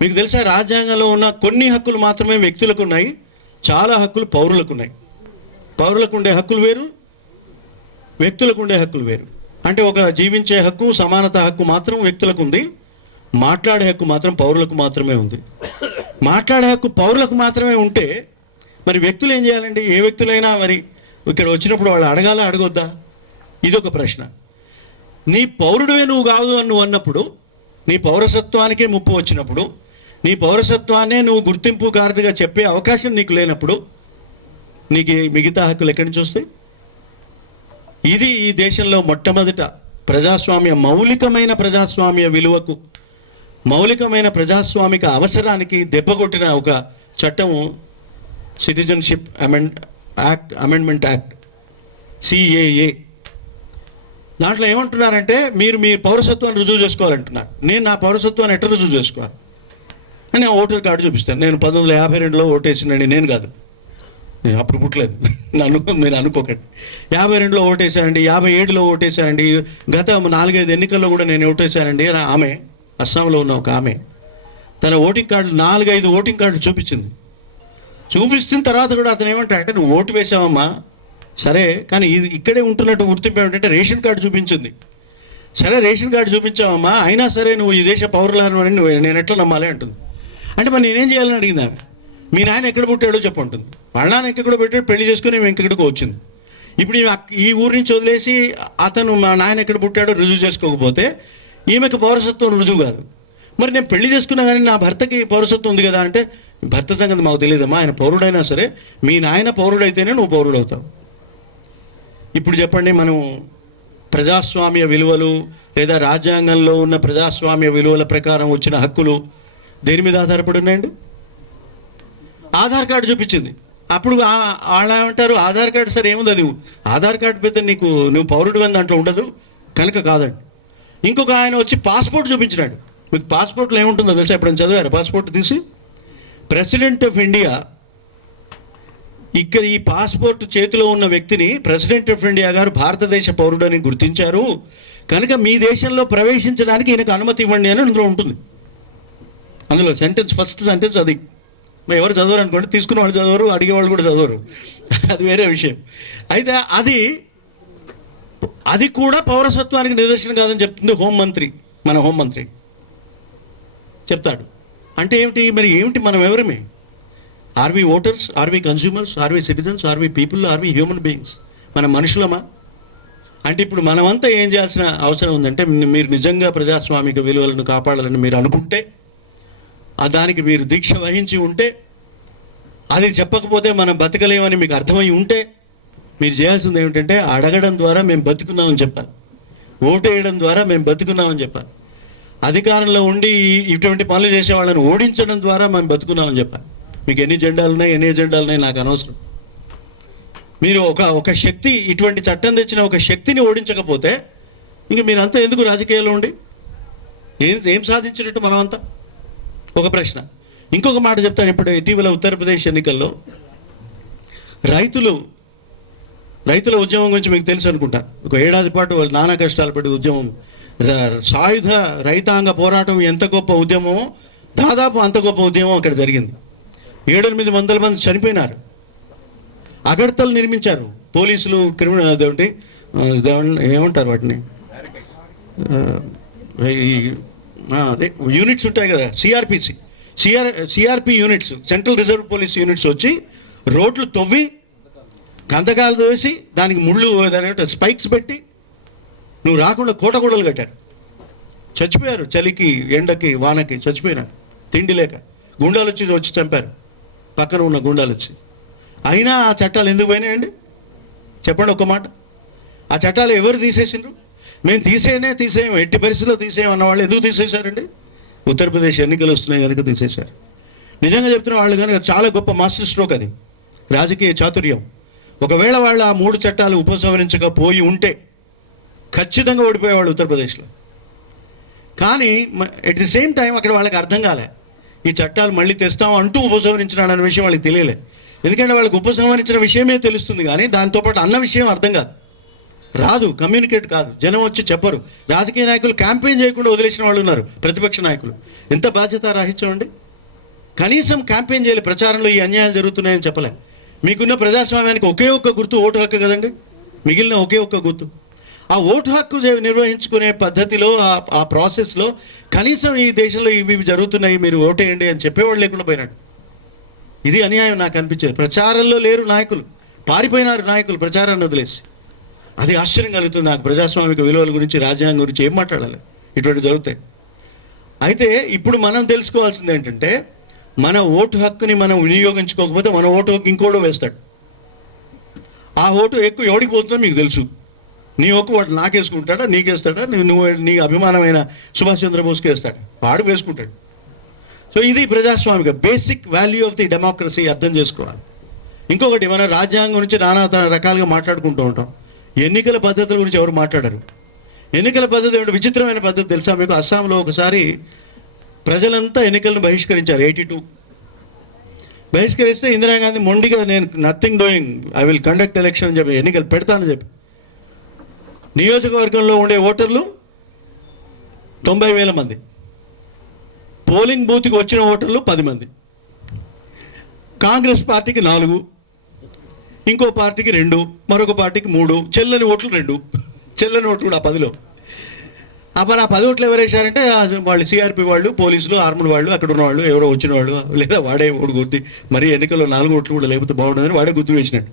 మీకు తెలుసా, రాజ్యాంగంలో ఉన్న కొన్ని హక్కులు మాత్రమే వ్యక్తులకు ఉన్నాయి, చాలా హక్కులు పౌరులకు ఉన్నాయి. పౌరులకు ఉండే హక్కులు వేరు, వ్యక్తులకు ఉండే హక్కులు వేరు. అంటే ఒక జీవించే హక్కు, సమానత హక్కు మాత్రం వ్యక్తులకు ఉంది, మాట్లాడే హక్కు మాత్రం పౌరులకు మాత్రమే ఉంది. మాట్లాడే హక్కు పౌరులకు మాత్రమే ఉంటే మరి వ్యక్తులు ఏం చేయాలండి? ఏ వ్యక్తులైనా మరి ఇక్కడ వచ్చినప్పుడు వాళ్ళు అడగాలా అడగొద్దా? ఇదొక ప్రశ్న. నీ పౌరుడివే నువ్వు కాదు అని నువ్వు అన్నప్పుడు, నీ పౌరసత్వానికే ముప్పు వచ్చినప్పుడు, నీ పౌరసత్వాన్నే నువ్వు గుర్తింపు కార్డుగా చెప్పే అవకాశం నీకు లేనప్పుడు నీకు మిగతా హక్కులు ఎక్కడి నుంచి వస్తాయి? ఇది ఈ దేశంలో మొట్టమొదట మౌలికమైన ప్రజాస్వామ్య విలువకు, మౌలికమైన ప్రజాస్వామిక అవసరానికి దెబ్బకొట్టిన ఒక చట్టము సిటిజన్షిప్ అమెండ్మెంట్ యాక్ట్, CAA. దాంట్లో ఏమంటున్నారంటే మీరు మీ పౌరసత్వాన్ని రుజువు చేసుకోవాలంటున్నారు. నేను నా పౌరసత్వాన్ని ఎట్లా రుజువు చేసుకోవాలి అని ఓటర్ కార్డు చూపిస్తాను. నేను 1952లో ఓటేసినండి. నేను కాదు, నేను అప్పుడు పుట్టలేదు, నేను అనుకోకండి. 52లో ఓటేశానండి, 57లో ఓటేశానండి, గత 4-5 ఎన్నికల్లో కూడా నేను ఓటేశానండి. ఆమె అస్సాంలో ఉన్న ఒక ఆమె తన ఓటింగ్ కార్డు 4-5 ఓటింగ్ కార్డులు చూపిస్తున్న తర్వాత కూడా అతను ఏమంటాడంటే, నువ్వు ఓటు వేసావమ్మా సరే, కానీ ఇది ఇక్కడే ఉంటున్నట్టు గుర్తింపు ఏమిటంటే రేషన్ కార్డు చూపించింది. సరే రేషన్ కార్డు చూపించావమ్మా, అయినా సరే నువ్వు ఈ దేశ పౌరులను అని నేను ఎట్లా నమ్మాలి అంటుంది. అంటే మరి నేనేం చేయాలని అడిగిందా? మీ నాయన ఎక్కడ పుట్టాడో చెప్పంటుంది. వాళ్ళ నాన్న ఎక్కడ పెట్టాడు, పెళ్లి చేసుకుని మేము ఎక్కడికో వచ్చింది. ఇప్పుడు ఈ ఊరి నుంచి వదిలేసి అతను మా నాయన ఎక్కడ పుట్టాడో రుజువు చేసుకోకపోతే ఈమెకు పౌరసత్వం రుజువు కాదు. మరి నేను పెళ్లి చేసుకున్నా కానీ నా భర్తకి పౌరసత్వం ఉంది కదా అంటే, భర్త సంగతి మాకు తెలియదమ్మా, ఆయన పౌరుడైనా సరే మీ నాయన పౌరుడైతేనే నువ్వు పౌరుడవుతావు. ఇప్పుడు చెప్పండి, మనం ప్రజాస్వామ్య విలువలు లేదా రాజ్యాంగంలో ఉన్న ప్రజాస్వామ్య విలువల ప్రకారం వచ్చిన హక్కులు దేని మీద ఆధారపడి ఉన్నాయండి? ఆధార్ కార్డు చూపించింది. అప్పుడు వాళ్ళ ఏమంటారు, ఆధార్ కార్డు సరే ఏముంది, అది ఆధార్ కార్డు పెద్ద నువ్వు పౌరుడు అని దాంట్లో ఉండదు కనుక కాదండి. ఇంకొక ఆయన వచ్చి పాస్పోర్ట్ చూపించినాడు. మీకు పాస్పోర్ట్లో ఏముంటుందో తెలుసా? ఎప్పుడైనా చదివారు పాస్పోర్ట్ తీసి? ప్రెసిడెంట్ ఆఫ్ ఇండియా, ఇక్కడ ఈ పాస్పోర్ట్ చేతిలో ఉన్న వ్యక్తిని ప్రెసిడెంట్ ఆఫ్ ఇండియా గారు భారతదేశ పౌరుడని గుర్తించారు కనుక మీ దేశంలో ప్రవేశించడానికి ఈయనకు అనుమతి ఇవ్వండి అని అందులో ఉంటుంది. అందులో ఫస్ట్ సెంటెన్స్ అది. మరి ఎవరు చదవరు అనుకోండి, తీసుకున్న వాళ్ళు చదవరు, అడిగేవాళ్ళు కూడా చదవరు, అది వేరే విషయం. అయితే అది కూడా పౌరసత్వానికి నిదర్శనం కాదని చెప్తుంది హోంమంత్రి. మన హోంమంత్రి చెప్తాడు. అంటే మరి ఏమిటి మనం ఎవరమే? Are we voters, are we consumers, are we citizens, are we people, are we human beings? మన మనుషులమా? అంటే ఇప్పుడు మనమంతా ఏం చేయాల్సిన అవసరం ఉందంటే, మీరు నిజంగా ప్రజాస్వామిక విలువలను కాపాడాలని మీరు అనుకుంటే, దానికి మీరు దీక్ష వహించి ఉంటే, అది చెప్పకపోతే మనం బతకలేమని మీకు అర్థమై ఉంటే, మీరు చేయాల్సింది ఏమిటంటే అడగడం ద్వారా మేము బతుకున్నామని చెప్పాలి, ఓటేయడం ద్వారా మేము బతుకున్నామని చెప్పాలి, అధికారంలో ఉండి ఇటువంటి పనులు చేసే వాళ్ళని ఓడించడం ద్వారా మేము బతుకున్నామని చెప్పాలి. మీకు ఎన్ని ఎజెండాలు ఉన్నాయి నాకు అనవసరం. మీరు ఒక శక్తి, ఇటువంటి చట్టం తెచ్చిన ఒక శక్తిని ఓడించకపోతే ఇంక మీరంతా ఎందుకు రాజకీయాల్లో ఉండి ఏం సాధించినట్టు మనమంతా? ఒక ప్రశ్న. ఇంకొక మాట చెప్తాను. ఇప్పుడు ఇటీవల ఉత్తరప్రదేశ్ ఎన్నికల్లో రైతుల ఉద్యమం గురించి మీకు తెలుసు అనుకుంటా. ఒక ఏడాది పాటు వాళ్ళు నానా కష్టాలు పడి ఉద్యమం, సాయుధ రైతాంగ పోరాటం ఎంత గొప్ప ఉద్యమమో దాదాపు అంత గొప్ప ఉద్యమం అక్కడ జరిగింది. 700-800 మంది చనిపోయినారు. అగడ్తలు నిర్మించారు పోలీసులు. క్రిమినల్ అదేంటి ఏమంటారు వాటిని, అదే యూనిట్స్ ఉంటాయి కదా, CRP units, central reserve police units వచ్చి రోడ్లు తవ్వి గంధకాలు వేసి దానికి ముళ్ళు స్పైక్స్ పెట్టి నువ్వు రాకుండా కోటగూడలు కట్టారు. చచ్చిపోయారు, చలికి ఎండకి వానకి చచ్చిపోయినారు, తిండి లేక. గుండాలు వచ్చి చంపారు, పక్కన ఉన్న గుండాలు వచ్చి. అయినా ఆ చట్టాలు ఎందుకు పోయినాయండి చెప్పండి ఒక్క మాట? ఆ చట్టాలు ఎవరు తీసేసిండ్రు? మేము తీసేయం, ఎట్టి పరిస్థితుల్లో తీసేయం అన్న వాళ్ళు ఎందుకు తీసేశారండి? ఉత్తరప్రదేశ్ ఎన్నికలు వస్తున్నాయి కనుక తీసేశారు. నిజంగా చెప్తున్న వాళ్ళు కనుక చాలా గొప్ప మాస్టర్ స్ట్రోక్ అది, రాజకీయ చాతుర్యం. ఒకవేళ వాళ్ళు ఆ 3 చట్టాలు ఉపసంహరించకపోయి ఉంటే ఖచ్చితంగా ఓడిపోయేవాళ్ళు ఉత్తరప్రదేశ్లో. కానీ ఎట్ ది సేమ్ టైం అక్కడ వాళ్ళకి అర్థం కాలే, ఈ చట్టాలు మళ్ళీ తెస్తాం అంటూ ఉపసంహరించినాడు అనే విషయం వాళ్ళకి తెలియలే. ఎందుకంటే వాళ్ళకి ఉపసంహరించిన విషయమే తెలుస్తుంది కానీ దాంతోపాటు అన్న విషయం అర్థం రాదు, కమ్యూనికేట్ కాదు, జనం వచ్చి చెప్పరు. రాజకీయ నాయకులు క్యాంపెయిన్ చేయకుండా వదిలేసిన వాళ్ళు ఉన్నారు, ప్రతిపక్ష నాయకులు. ఎంత బాధ్యత రాహిత్యం అండి! కనీసం క్యాంపెయిన్ చేయాలి, ప్రచారంలో ఈ అన్యాయాలు జరుగుతున్నాయని చెప్పలే. మీకున్న ప్రజాస్వామ్యానికి ఒకే ఒక్క గుర్తు ఓటు హక్కు కదండి, మిగిలిన ఒకే ఒక్క గుర్తు. ఆ ఓటు హక్కు నిర్వహించుకునే పద్ధతిలో ఆ ప్రాసెస్లో కనీసం ఈ దేశంలో ఇవి జరుగుతున్నాయి, మీరు ఓటేయండి అని చెప్పేవాళ్ళు లేకుండా పోయినాడు. ఇది అన్యాయం నాకు అనిపించేది. ప్రచారంలో లేరు నాయకులు, పారిపోయినారు నాయకులు ప్రచారాన్ని వదిలేసి. అది ఆశ్చర్యం కలుగుతుంది నాకు. ప్రజాస్వామిక విలువల గురించి, రాజ్యాంగం గురించి ఏం మాట్లాడాలి, ఇటువంటి జరుగుతాయి. అయితే ఇప్పుడు మనం తెలుసుకోవాల్సింది ఏంటంటే, మన ఓటు హక్కుని మనం వినియోగించుకోకపోతే మన ఓటు హక్కు ఇంకోడో వేస్తాడు. ఆ ఓటు ఎక్కువ ఎవడికి పోతుందో మీకు తెలుసు. నీ ఒక్క వాడు నాకేసుకుంటాడా, నీకేస్తాడా, నువ్వు నీ అభిమానమైన సుభాష్ చంద్రబోస్కి వేస్తాడు, వాడు వేసుకుంటాడు. సో ఇది ప్రజాస్వామిక basic value of the democracy అర్థం చేసుకోవాలి. ఇంకొకటి, మన రాజ్యాంగం గురించి నానా రకాలుగా మాట్లాడుకుంటూ ఉంటాం. ఎన్నికల పద్ధతుల గురించి ఎవరు మాట్లాడరు. ఎన్నికల పద్ధతి ఏమిటి విచిత్రమైన పద్ధతి తెలుసా మీకు? అస్సాంలో ఒకసారి ప్రజలంతా ఎన్నికలను బహిష్కరించారు. 82 బహిష్కరిస్తే ఇందిరాగాంధీ మొండిగా నేను nothing doing, I will conduct election అని చెప్పి ఎన్నికలు పెడతానని చెప్పి, నియోజకవర్గంలో ఉండే ఓటర్లు 90,000 మంది, పోలింగ్ బూత్కి వచ్చిన ఓటర్లు 10 మంది. కాంగ్రెస్ పార్టీకి 4, ఇంకో పార్టీకి 2, మరొక పార్టీకి 3, చెల్లని ఓట్లు 2, చెల్లని ఓట్లు కూడా 10లో. అప్పుడు ఆ 10 ఓట్లు ఎవరు వేశారంటే వాళ్ళు సిఆర్పి వాళ్ళు, పోలీసులు, ఆర్మడ్ వాళ్ళు, అక్కడ ఉన్నవాళ్ళు, ఎవరో వచ్చిన వాళ్ళు, లేదా వాడే ఓటు గుర్తి, మరి ఎన్నికల్లో 4 ఓట్లు కూడా లేకపోతే బాగుంటుందని వాడే గుర్తు వేసినాడు.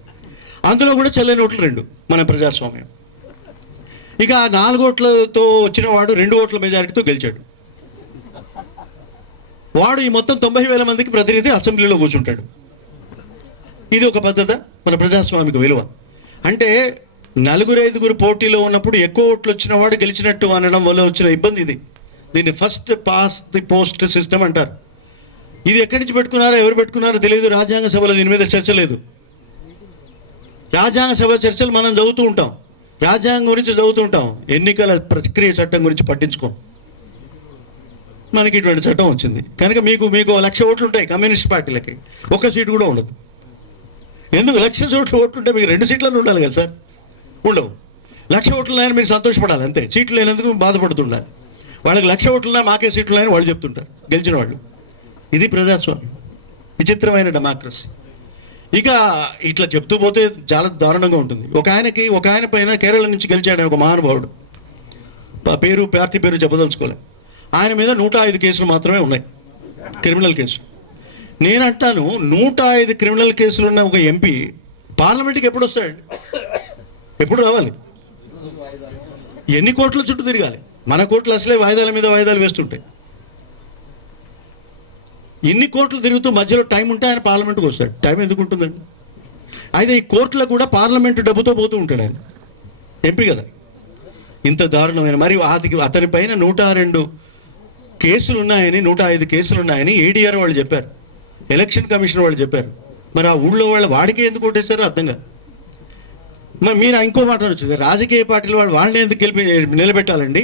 అందులో కూడా చెల్లని ఓట్లు 2, మన ప్రజాస్వామ్యం. ఇక ఆ 4 ఓట్లతో వచ్చిన వాడు 2 ఓట్ల మెజారిటీతో గెలిచాడు. వాడు ఈ మొత్తం 90,000 మందికి ప్రతినిధి అసెంబ్లీలో కూర్చుంటాడు. ఇది ఒక పద్ధత మన ప్రజాస్వామిక విలువ. అంటే 4-5 పోటీలో ఉన్నప్పుడు ఎక్కువ ఓట్లు వచ్చిన వాడు గెలిచినట్టు అనడం వల్ల వచ్చిన ఇబ్బంది ఇది. దీన్ని first pass the post system అంటారు. ఇది ఎక్కడి నుంచి పెట్టుకున్నారో, ఎవరు పెట్టుకున్నారో తెలియదు. రాజ్యాంగ సభలో దీని మీద చర్చ లేదు. రాజ్యాంగ సభ చర్చలు మనం చదువుతూ ఉంటాం, రాజ్యాంగం గురించి చదువుతూ ఉంటాం, ఎన్నికల ప్రక్రియ చట్టం గురించి పట్టించుకోం. మనకి ఇటువంటి చట్టం వచ్చింది కనుక మీకు 1,00,000 ఓట్లు ఉంటాయి కమ్యూనిస్ట్ పార్టీలకి, ఒక్క సీటు కూడా ఉండదు. ఎందుకు? 1,00,000 ఓట్లు ఉంటే మీకు 2 సీట్లను ఉండాలి కదా సార్, ఉండవు. 1,00,000 ఓట్లున్నాయని మీరు సంతోషపడాలి అంతే, సీట్లు లేనందుకు బాధపడుతుండాలి. వాళ్ళకి 1,00,000 ఓట్లున్నా మాకే సీట్లు ఉన్నాయని వాళ్ళు చెప్తుంటారు, గెలిచిన వాళ్ళు. ఇది ప్రజాస్వామ్యం, విచిత్రమైన డెమోక్రసీ. ఇక ఇట్లా చెప్తూ పోతే చాలా దారుణంగా ఉంటుంది. ఒక ఆయన పైన కేరళ నుంచి గెలిచాడు ఒక మహానుభావుడు, పార్టీ పేరు చెప్పదలుచుకోలే. ఆయన మీద 105 కేసులు మాత్రమే ఉన్నాయి, క్రిమినల్ కేసులు. నేను అంటాను, 105 క్రిమినల్ కేసులు ఉన్న ఒక ఎంపీ పార్లమెంట్కి ఎప్పుడు వస్తాడండి? ఎప్పుడు రావాలి? ఎన్ని కోట్ల చుట్టూ తిరగాలి? మన కోట్లు అసలే వాయిదాల మీద వాయిదాలు వేస్తుంటాయి. ఎన్ని కోట్లు తిరుగుతూ మధ్యలో టైం ఉంటే ఆయన పార్లమెంట్కి వస్తాడు. టైం ఎందుకు ఉంటుందండి? అయితే ఈ కోర్టులో కూడా పార్లమెంటు డబ్బుతో పోతూ ఉంటాడు ఆయన, ఎంపీ కదా. ఇంత దారుణమైన, మరి అతని పైన 102 కేసులు ఉన్నాయని, 105 కేసులు ఉన్నాయని ఏడీఆర్ వాళ్ళు చెప్పారు, ఎలక్షన్ కమిషన్ వాళ్ళు చెప్పారు. మరి ఆ ఊళ్ళో వాళ్ళ వాడికే ఎందుకు కొట్టేశారో అర్థం కాదు. మరి మీరు ఇంకో మాట అనొచ్చు, రాజకీయ పార్టీల వాళ్ళని ఎందుకు నిలబెట్టాలండి?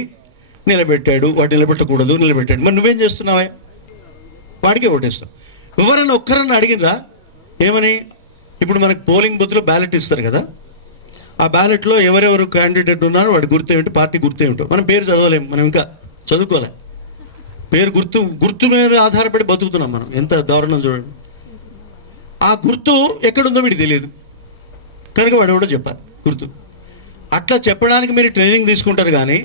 నిలబెట్టాడు, వాడు నిలబెట్టకూడదు, నిలబెట్టాడు. మరి నువ్వేం చేస్తున్నావా? వాడికే ఓటేస్తావు. ఎవరైనా ఒక్కరన్నా అడిగినరా ఏమని? ఇప్పుడు మనకు పోలింగ్ బూత్లో బ్యాలెట్ ఇస్తారు కదా, ఆ బ్యాలెట్లో ఎవరెవరు క్యాండిడేట్ ఉన్నారో వాడి గుర్తేమిటి, పార్టీ గుర్తేమిటో. మనం పేరు చదవలేము, మనం ఇంకా చదువుకోలే. పేరు గుర్తు మీద ఆధారపడి బతుకుతున్నాం మనం. ఎంత దారుణం చూడండి. ఆ గుర్తు ఎక్కడుందో వీడికి తెలియదు కనుక వాడు కూడా చెప్పాలి గుర్తు. అట్లా చెప్పడానికి మీరు ట్రైనింగ్ తీసుకుంటారు, కానీ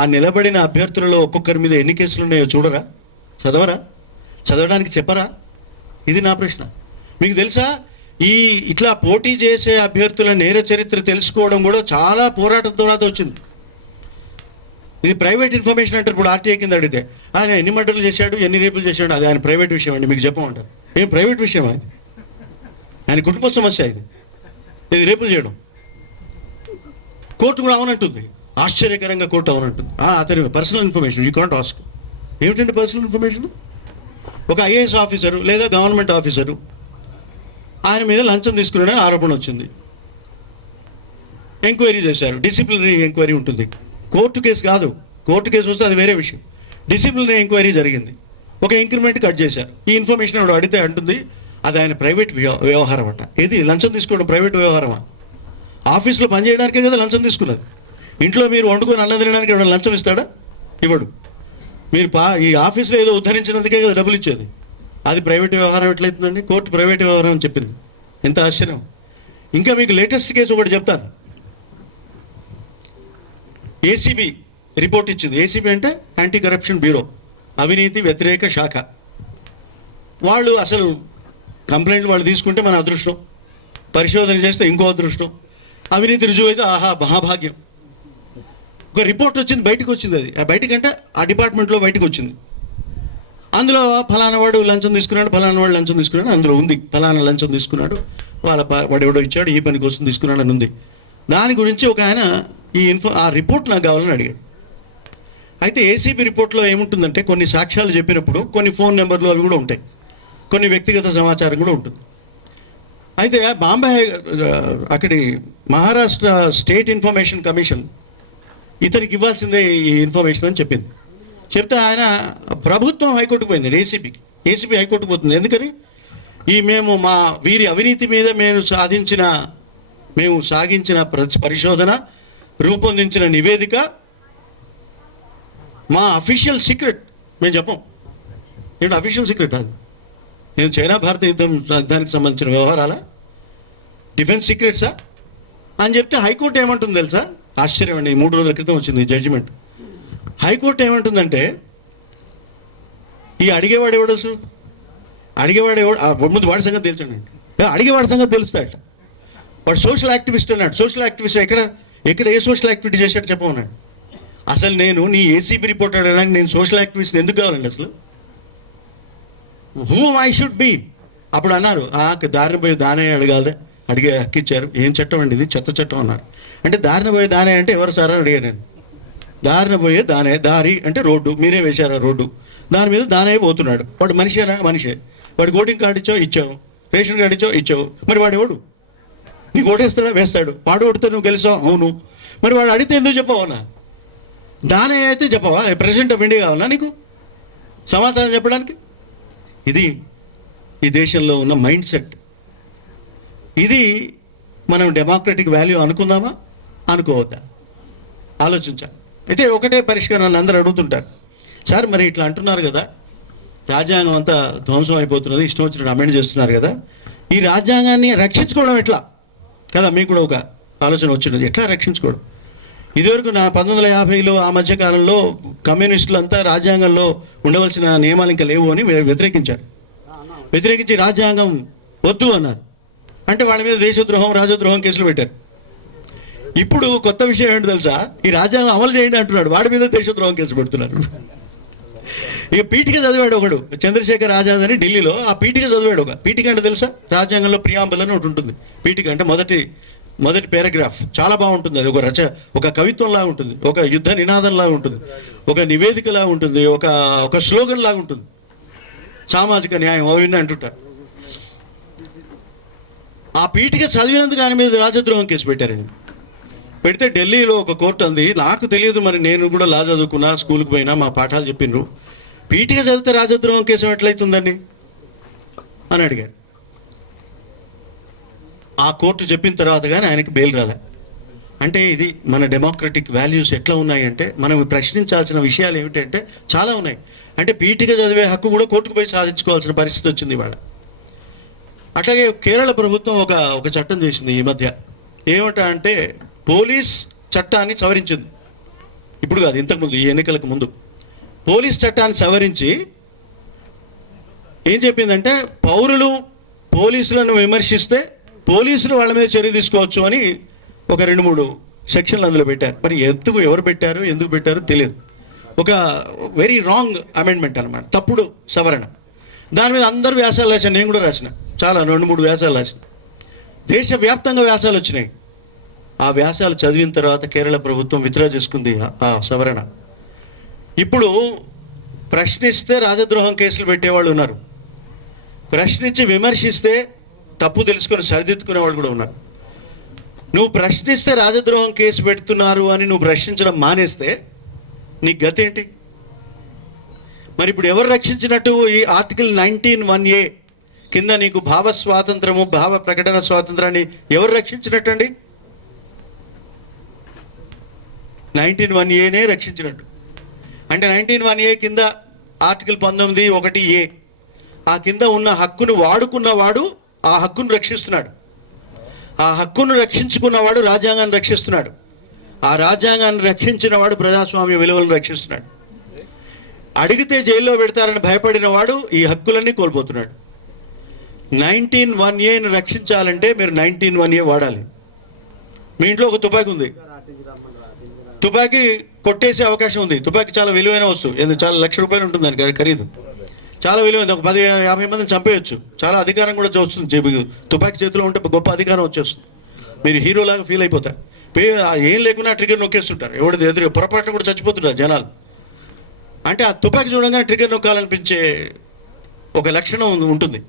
ఆ నిలబడిన అభ్యర్థులలో ఒక్కొక్కరి మీద ఎన్ని కేసులు ఉన్నాయో చూడరా, చదవరా, చదవడానికి చెప్పరా? ఇది నా ప్రశ్న. మీకు తెలుసా, ఇట్లా పోటీ చేసే అభ్యర్థుల నేర చరిత్ర తెలుసుకోవడం కూడా చాలా పోరాటం తర్వాత వచ్చింది. ఇది ప్రైవేట్ ఇన్ఫర్మేషన్ అంటారు. ఇప్పుడు ఆర్టీఐ కింద అడిగితే ఆయన ఎన్ని మర్డర్లు చేశాడు, ఎన్ని రేపులు చేశాడు, అది ఆయన ప్రైవేట్ విషయం అండి, మీకు చెప్పమంటారు. ఏం ప్రైవేట్ విషయం అది? ఆయన కుటుంబ సమస్య ఇది రేపులు చేయడం. కోర్టు కూడా అవునంటుంది, ఆశ్చర్యకరంగా కోర్టు అవునంటుంది. అతని personal information you can't ask. ఏమిటండి పర్సనల్ ఇన్ఫర్మేషన్? ఒక ఐఏఎస్ ఆఫీసరు లేదా గవర్నమెంట్ ఆఫీసరు ఆయన మీద లంచం తీసుకున్నాడని ఆరోపణ వచ్చింది, ఎంక్వైరీ చేశారు, డిసిప్లినరీ ఎంక్వైరీ ఉంటుంది. కోర్టు కేసు కాదు, కోర్టు కేసు వస్తే అది వేరే విషయం. డిసిప్లినరీ ఎంక్వైరీ జరిగింది, ఒక ఇంక్రిమెంట్ కట్ చేశారు. ఈ ఇన్ఫర్మేషన్ ఆవిడ అడిగితే అంటుంది అది ఆయన ప్రైవేట్ వ్యవహారం అంట. ఏది లంచం తీసుకోవడం ప్రైవేట్ వ్యవహారమా? ఆఫీస్లో పనిచేయడానికే కదా లంచం తీసుకున్నది. ఇంట్లో మీరు వండుకొని అన్నం తినడానికి ఎవరైనా లంచం ఇస్తాడా? ఇవ్వడు. మీరు ఈ ఆఫీస్లో ఏదో ఉద్ధరించినందుకే కదా డబ్బులు ఇచ్చేది. అది ప్రైవేట్ వ్యవహారం ఎట్లయితుందండి? కోర్టు ప్రైవేట్ వ్యవహారం అని చెప్పింది. ఎంత ఆశ్చర్యం. ఇంకా మీకు లేటెస్ట్ కేసు ఒకటి చెప్తాను. ఏసీబీ రిపోర్ట్ ఇచ్చింది. ఏసీబీ అంటే యాంటీ కరప్షన్ బ్యూరో, అవినీతి వ్యతిరేక శాఖ. వాళ్ళు అసలు కంప్లైంట్ వాళ్ళు తీసుకుంటే మన అదృష్టం, పరిశోధన చేస్తే ఇంకో అదృష్టం, అవినీతి రుజువు అయితే ఆహా మహాభాగ్యం. ఒక రిపోర్ట్ వచ్చింది, బయటకు వచ్చింది. అది ఆ బయటకంటే ఆ డిపార్ట్మెంట్లో బయటకు వచ్చింది. అందులో ఫలానా వాడు లంచం తీసుకున్నాడు, ఫలానా వాడు లంచం తీసుకున్నాడు, అందులో ఉంది ఫలానా లంచం తీసుకున్నాడు, వాడు ఎవడో ఇచ్చాడు, ఈ పని కోసం తీసుకున్నాడు అని ఉంది. దాని గురించి ఒక ఆయన ఆ రిపోర్ట్ నాకు కావాలని అడిగాడు. అయితే ఏసీబీ రిపోర్ట్లో ఏముంటుందంటే కొన్ని సాక్ష్యాలు చెప్పినప్పుడు కొన్ని ఫోన్ నెంబర్లు అవి కూడా ఉంటాయి, కొన్ని వ్యక్తిగత సమాచారం కూడా ఉంటుంది. అయితే బాంబే అక్కడి మహారాష్ట్ర స్టేట్ ఇన్ఫర్మేషన్ కమిషన్ ఇతనికి ఇవ్వాల్సిందే ఈ ఇన్ఫర్మేషన్ అని చెప్పింది. చెప్తే ఆయన ప్రభుత్వం హైకోర్టుకు పోయింది, ఏసీబీ హైకోర్టుకు పోతుంది. ఎందుకని వీరి అవినీతి మీద మేము సాగించిన పరిశోధన, రూపొందించిన నివేదిక మా అఫీషియల్ సీక్రెట్, మేము చెప్పం. ఏంటి అఫీషియల్ సీక్రెట్? అది నేను చైనా భారత యుద్ధానికి సంబంధించిన వ్యవహారాలా, డిఫెన్స్ సీక్రెట్సా అని చెప్తే హైకోర్టు ఏమంటుంది తెలుసా? ఆశ్చర్యం అండి. 3 రోజుల క్రితం వచ్చింది జడ్జిమెంట్. హైకోర్టు ఏమంటుందంటే, ఈ అడిగేవాడు ఎవడు అసలు? ముందు వాడి సంగతి తెలుసండి. అడిగేవాడి సంగతి తెలుస్తాడట. వాడు సోషల్ యాక్టివిస్ట్ అన్నాడు. సోషల్ యాక్టివిస్ట్ ఎక్కడ ఏ సోషల్ యాక్టివిటీ చేశాడు చెప్పమన్నాడు. అసలు నేను నీ ఏసీబీ రిపోర్ట్ అడగడానికి నేను సోషల్ యాక్టివిస్ట్ ఎందుకు కావాలండి అసలు? Who I should be? అప్పుడు అన్నారు దారిన పోయి దానే అడిగే హక్కు ఇచ్చారు. ఏం చట్టం అండి ఇది? చెత్త చట్టం అన్నారు. అంటే దారిన పోయే దానే అంటే ఎవరు సార్ అని అడిగాను నేను. దారిన పోయే దారి అంటే రోడ్డు, మీరే వేశారు రోడ్డు, దాని మీద దానే పోతున్నాడు. వాడు మనిషే. వాడు ఓటింగ్ కార్డు ఇచ్చావు, రేషన్ కార్డు ఇచ్చావు. మరి వాడు ఎవడు? నీకు ఓటేస్తాడా? వేస్తాడు. వాడు ఓడితే నువ్వు గెలిచావు, అవును. మరి వాడు అడిగితే ఎందుకు చెప్పవన్నా? దానే అయితే చెప్పవా? ప్రెసిడెంట్ ఆఫ్ ఇండియా కావాలా నీకు సమాచారం చెప్పడానికి? ఇది ఈ దేశంలో ఉన్న మైండ్ సెట్. ఇది మనం డెమోక్రటిక్ వాల్యూ అనుకుందామా, అనుకోవద్దా? ఆలోచించాలి. అయితే ఒకటే పరిష్కారం అందరూ అడుగుతుంటారు, సార్ మరి ఇట్లా అంటున్నారు కదా, రాజ్యాంగం అంతా ధ్వంసం అయిపోతున్నది, ఇష్టం వచ్చినట్టు అమెండ్ చేస్తున్నారు కదా, ఈ రాజ్యాంగాన్ని రక్షించుకోవడం ఎట్లా కదా? మీకు కూడా ఒక ఆలోచన వచ్చినది, ఎట్లా రక్షించుకోవడం? ఇదివరకు 1950లో ఆ మధ్యకాలంలో కమ్యూనిస్టులు అంతా రాజ్యాంగంలో ఉండవలసిన నియమాలు ఇంకా లేవు అని వ్యతిరేకించి రాజ్యాంగం వద్దు అన్నారు. అంటే వాళ్ళ మీద దేశద్రోహం, రాజద్రోహం కేసులు పెట్టారు. ఇప్పుడు కొత్త విషయం ఏంటి తెలుసా? ఈ రాజ్యాంగం అమలు చేయండి అంటున్నాడు, వాడి మీద దేశద్రోహం కేసు పెడుతున్నారు. ఇక పీఠిక చదివాడు ఒకడు, చంద్రశేఖర్ ఆజాద్ అని ఢిల్లీలో. ఆ పీఠిక చదివాడు. ఒక పీఠిక అంటే తెలుసా? రాజ్యాంగంలో ప్రియాంబుల్ అని ఒకటి ఉంటుంది. పీఠిక అంటే మొదటి పారాగ్రాఫ్ చాలా బాగుంటుంది. అది ఒక కవిత్వంలా ఉంటుంది, ఒక యుద్ధ నినాదంలా ఉంటుంది, ఒక నివేదికలా ఉంటుంది, ఒక స్లోగన్ లాగా ఉంటుంది. సామాజిక న్యాయం అవన్నీ అంటుంటారు. ఆ పీఠిక చదివినందుకు ఆయన మీద రాజద్రోహం కేసు పెట్టారండి. పెడితే ఢిల్లీలో ఒక కోర్టు అంది, నాకు తెలియదు, మరి నేను కూడా లా చదువుకున్నా, స్కూల్కి పోయినా, మా పాఠాలు చెప్పిండ్రు, పీఠిక చదివితే రాజద్రోహం కేసు ఎట్లయితుందండి అని అడిగారు. ఆ కోర్టు చెప్పిన తర్వాత కానీ ఆయనకి బెయిల్ రాలే. అంటే ఇది మన డెమోక్రటిక్ వాల్యూస్ ఎట్లా ఉన్నాయంటే, మనం ప్రశ్నించాల్సిన విషయాలు ఏమిటంటే చాలా ఉన్నాయి. అంటే పీఠిక చదివే హక్కు కూడా కోర్టుకు పోయి సాధించుకోవాల్సిన పరిస్థితి వచ్చింది ఇవాళ. అట్లాగే కేరళ ప్రభుత్వం ఒక చట్టం చేసింది ఈ మధ్య. ఏమిటా అంటే పోలీస్ చట్టాన్ని సవరించింది. ఇప్పుడు కాదు, ఇంతకుముందు, ఈ ఎన్నికలకు ముందు పోలీస్ చట్టాన్ని సవరించి ఏం చెప్పిందంటే, పోలీసులను విమర్శిస్తే పోలీసులు వాళ్ళ మీద చర్య తీసుకోవచ్చు అని ఒక 2-3 సెక్షన్లు అందులో పెట్టారు. మరి ఎవరు పెట్టారు, ఎందుకు పెట్టారో తెలియదు. ఒక వెరీ రాంగ్ అమెండ్మెంట్ అనమాట, తప్పుడు సవరణ. దాని మీద అందరూ వ్యాసాలు రాశాను, నేను కూడా రాసిన, చాలా 2-3 వ్యాసాలు రాసిన. దేశవ్యాప్తంగా వ్యాసాలు వచ్చినాయి. ఆ వ్యాసాలు చదివిన తర్వాత కేరళ ప్రభుత్వం విత్డ్రా చేసుకుంది ఆ సవరణ. ఇప్పుడు ప్రశ్నిస్తే రాజద్రోహం కేసులు పెట్టేవాళ్ళు ఉన్నారు, ప్రశ్నించి విమర్శిస్తే తప్పు తెలుసుకొని సరిదిద్దుకునే వాళ్ళు కూడా ఉన్నారు. నువ్వు ప్రశ్నిస్తే రాజద్రోహం కేసు పెడుతున్నారు అని నువ్వు ప్రశ్నించడం మానేస్తే నీ గతి ఏంటి? మరి ఇప్పుడు ఎవరు రక్షించినట్టు? ఈ ఆర్టికల్ 19(1)A కింద నీకు భావ స్వాతంత్రము, భావ ప్రకటన స్వాతంత్రాన్ని ఎవరు రక్షించినట్టు అండి? 19(1)Aనే రక్షించినట్టు. అంటే 19(1)A కింద ఆర్టికల్ 19(1)A ఆ కింద ఉన్న హక్కును వాడుకున్నవాడు ఆ హక్కును రక్షిస్తున్నాడు. ఆ హక్కును రక్షించుకున్నవాడు రాజ్యాంగాన్ని రక్షిస్తున్నాడు. ఆ రాజ్యాంగాన్ని రక్షించిన వాడు ప్రజాస్వామ్య విలువలను రక్షిస్తున్నాడు. అడిగితే జైల్లో పెడతారని భయపడిన వాడు ఈ హక్కులన్నీ కోల్పోతున్నాడు. 19(1)Aని రక్షించాలంటే మీరు 19(1)A వాడాలి. మీ ఇంట్లో ఒక తుపాకీ ఉంది, తుపాకీ కొట్టేసే అవకాశం ఉంది. తుపాకీ చాలా విలువైన వస్తువు, ఎందుకు చాలా ₹1,00,000 ఉంటుంది దానికి ఖరీదు, చాలా విలువైంది. ఒక 10-50 మందిని చంపేయచ్చు, చాలా అధికారం కూడా వస్తుంది. తుపాకీ చేతిలో ఉంటే గొప్ప అధికారం వచ్చేస్తుంది, మీరు హీరోలాగా ఫీల్ అయిపోతారు. ఏం లేకున్నా ట్రిగర్ నొక్కేస్తుంటారు, ఎవడు ఎదురు పొరపాటున కూడా చచ్చిపోతుంటారు జనాలు. అంటే ఆ తుపాకీ చూడగానే ట్రిగర్ నొక్కాలనిపించే ఒక లక్షణం ఉంటుంది.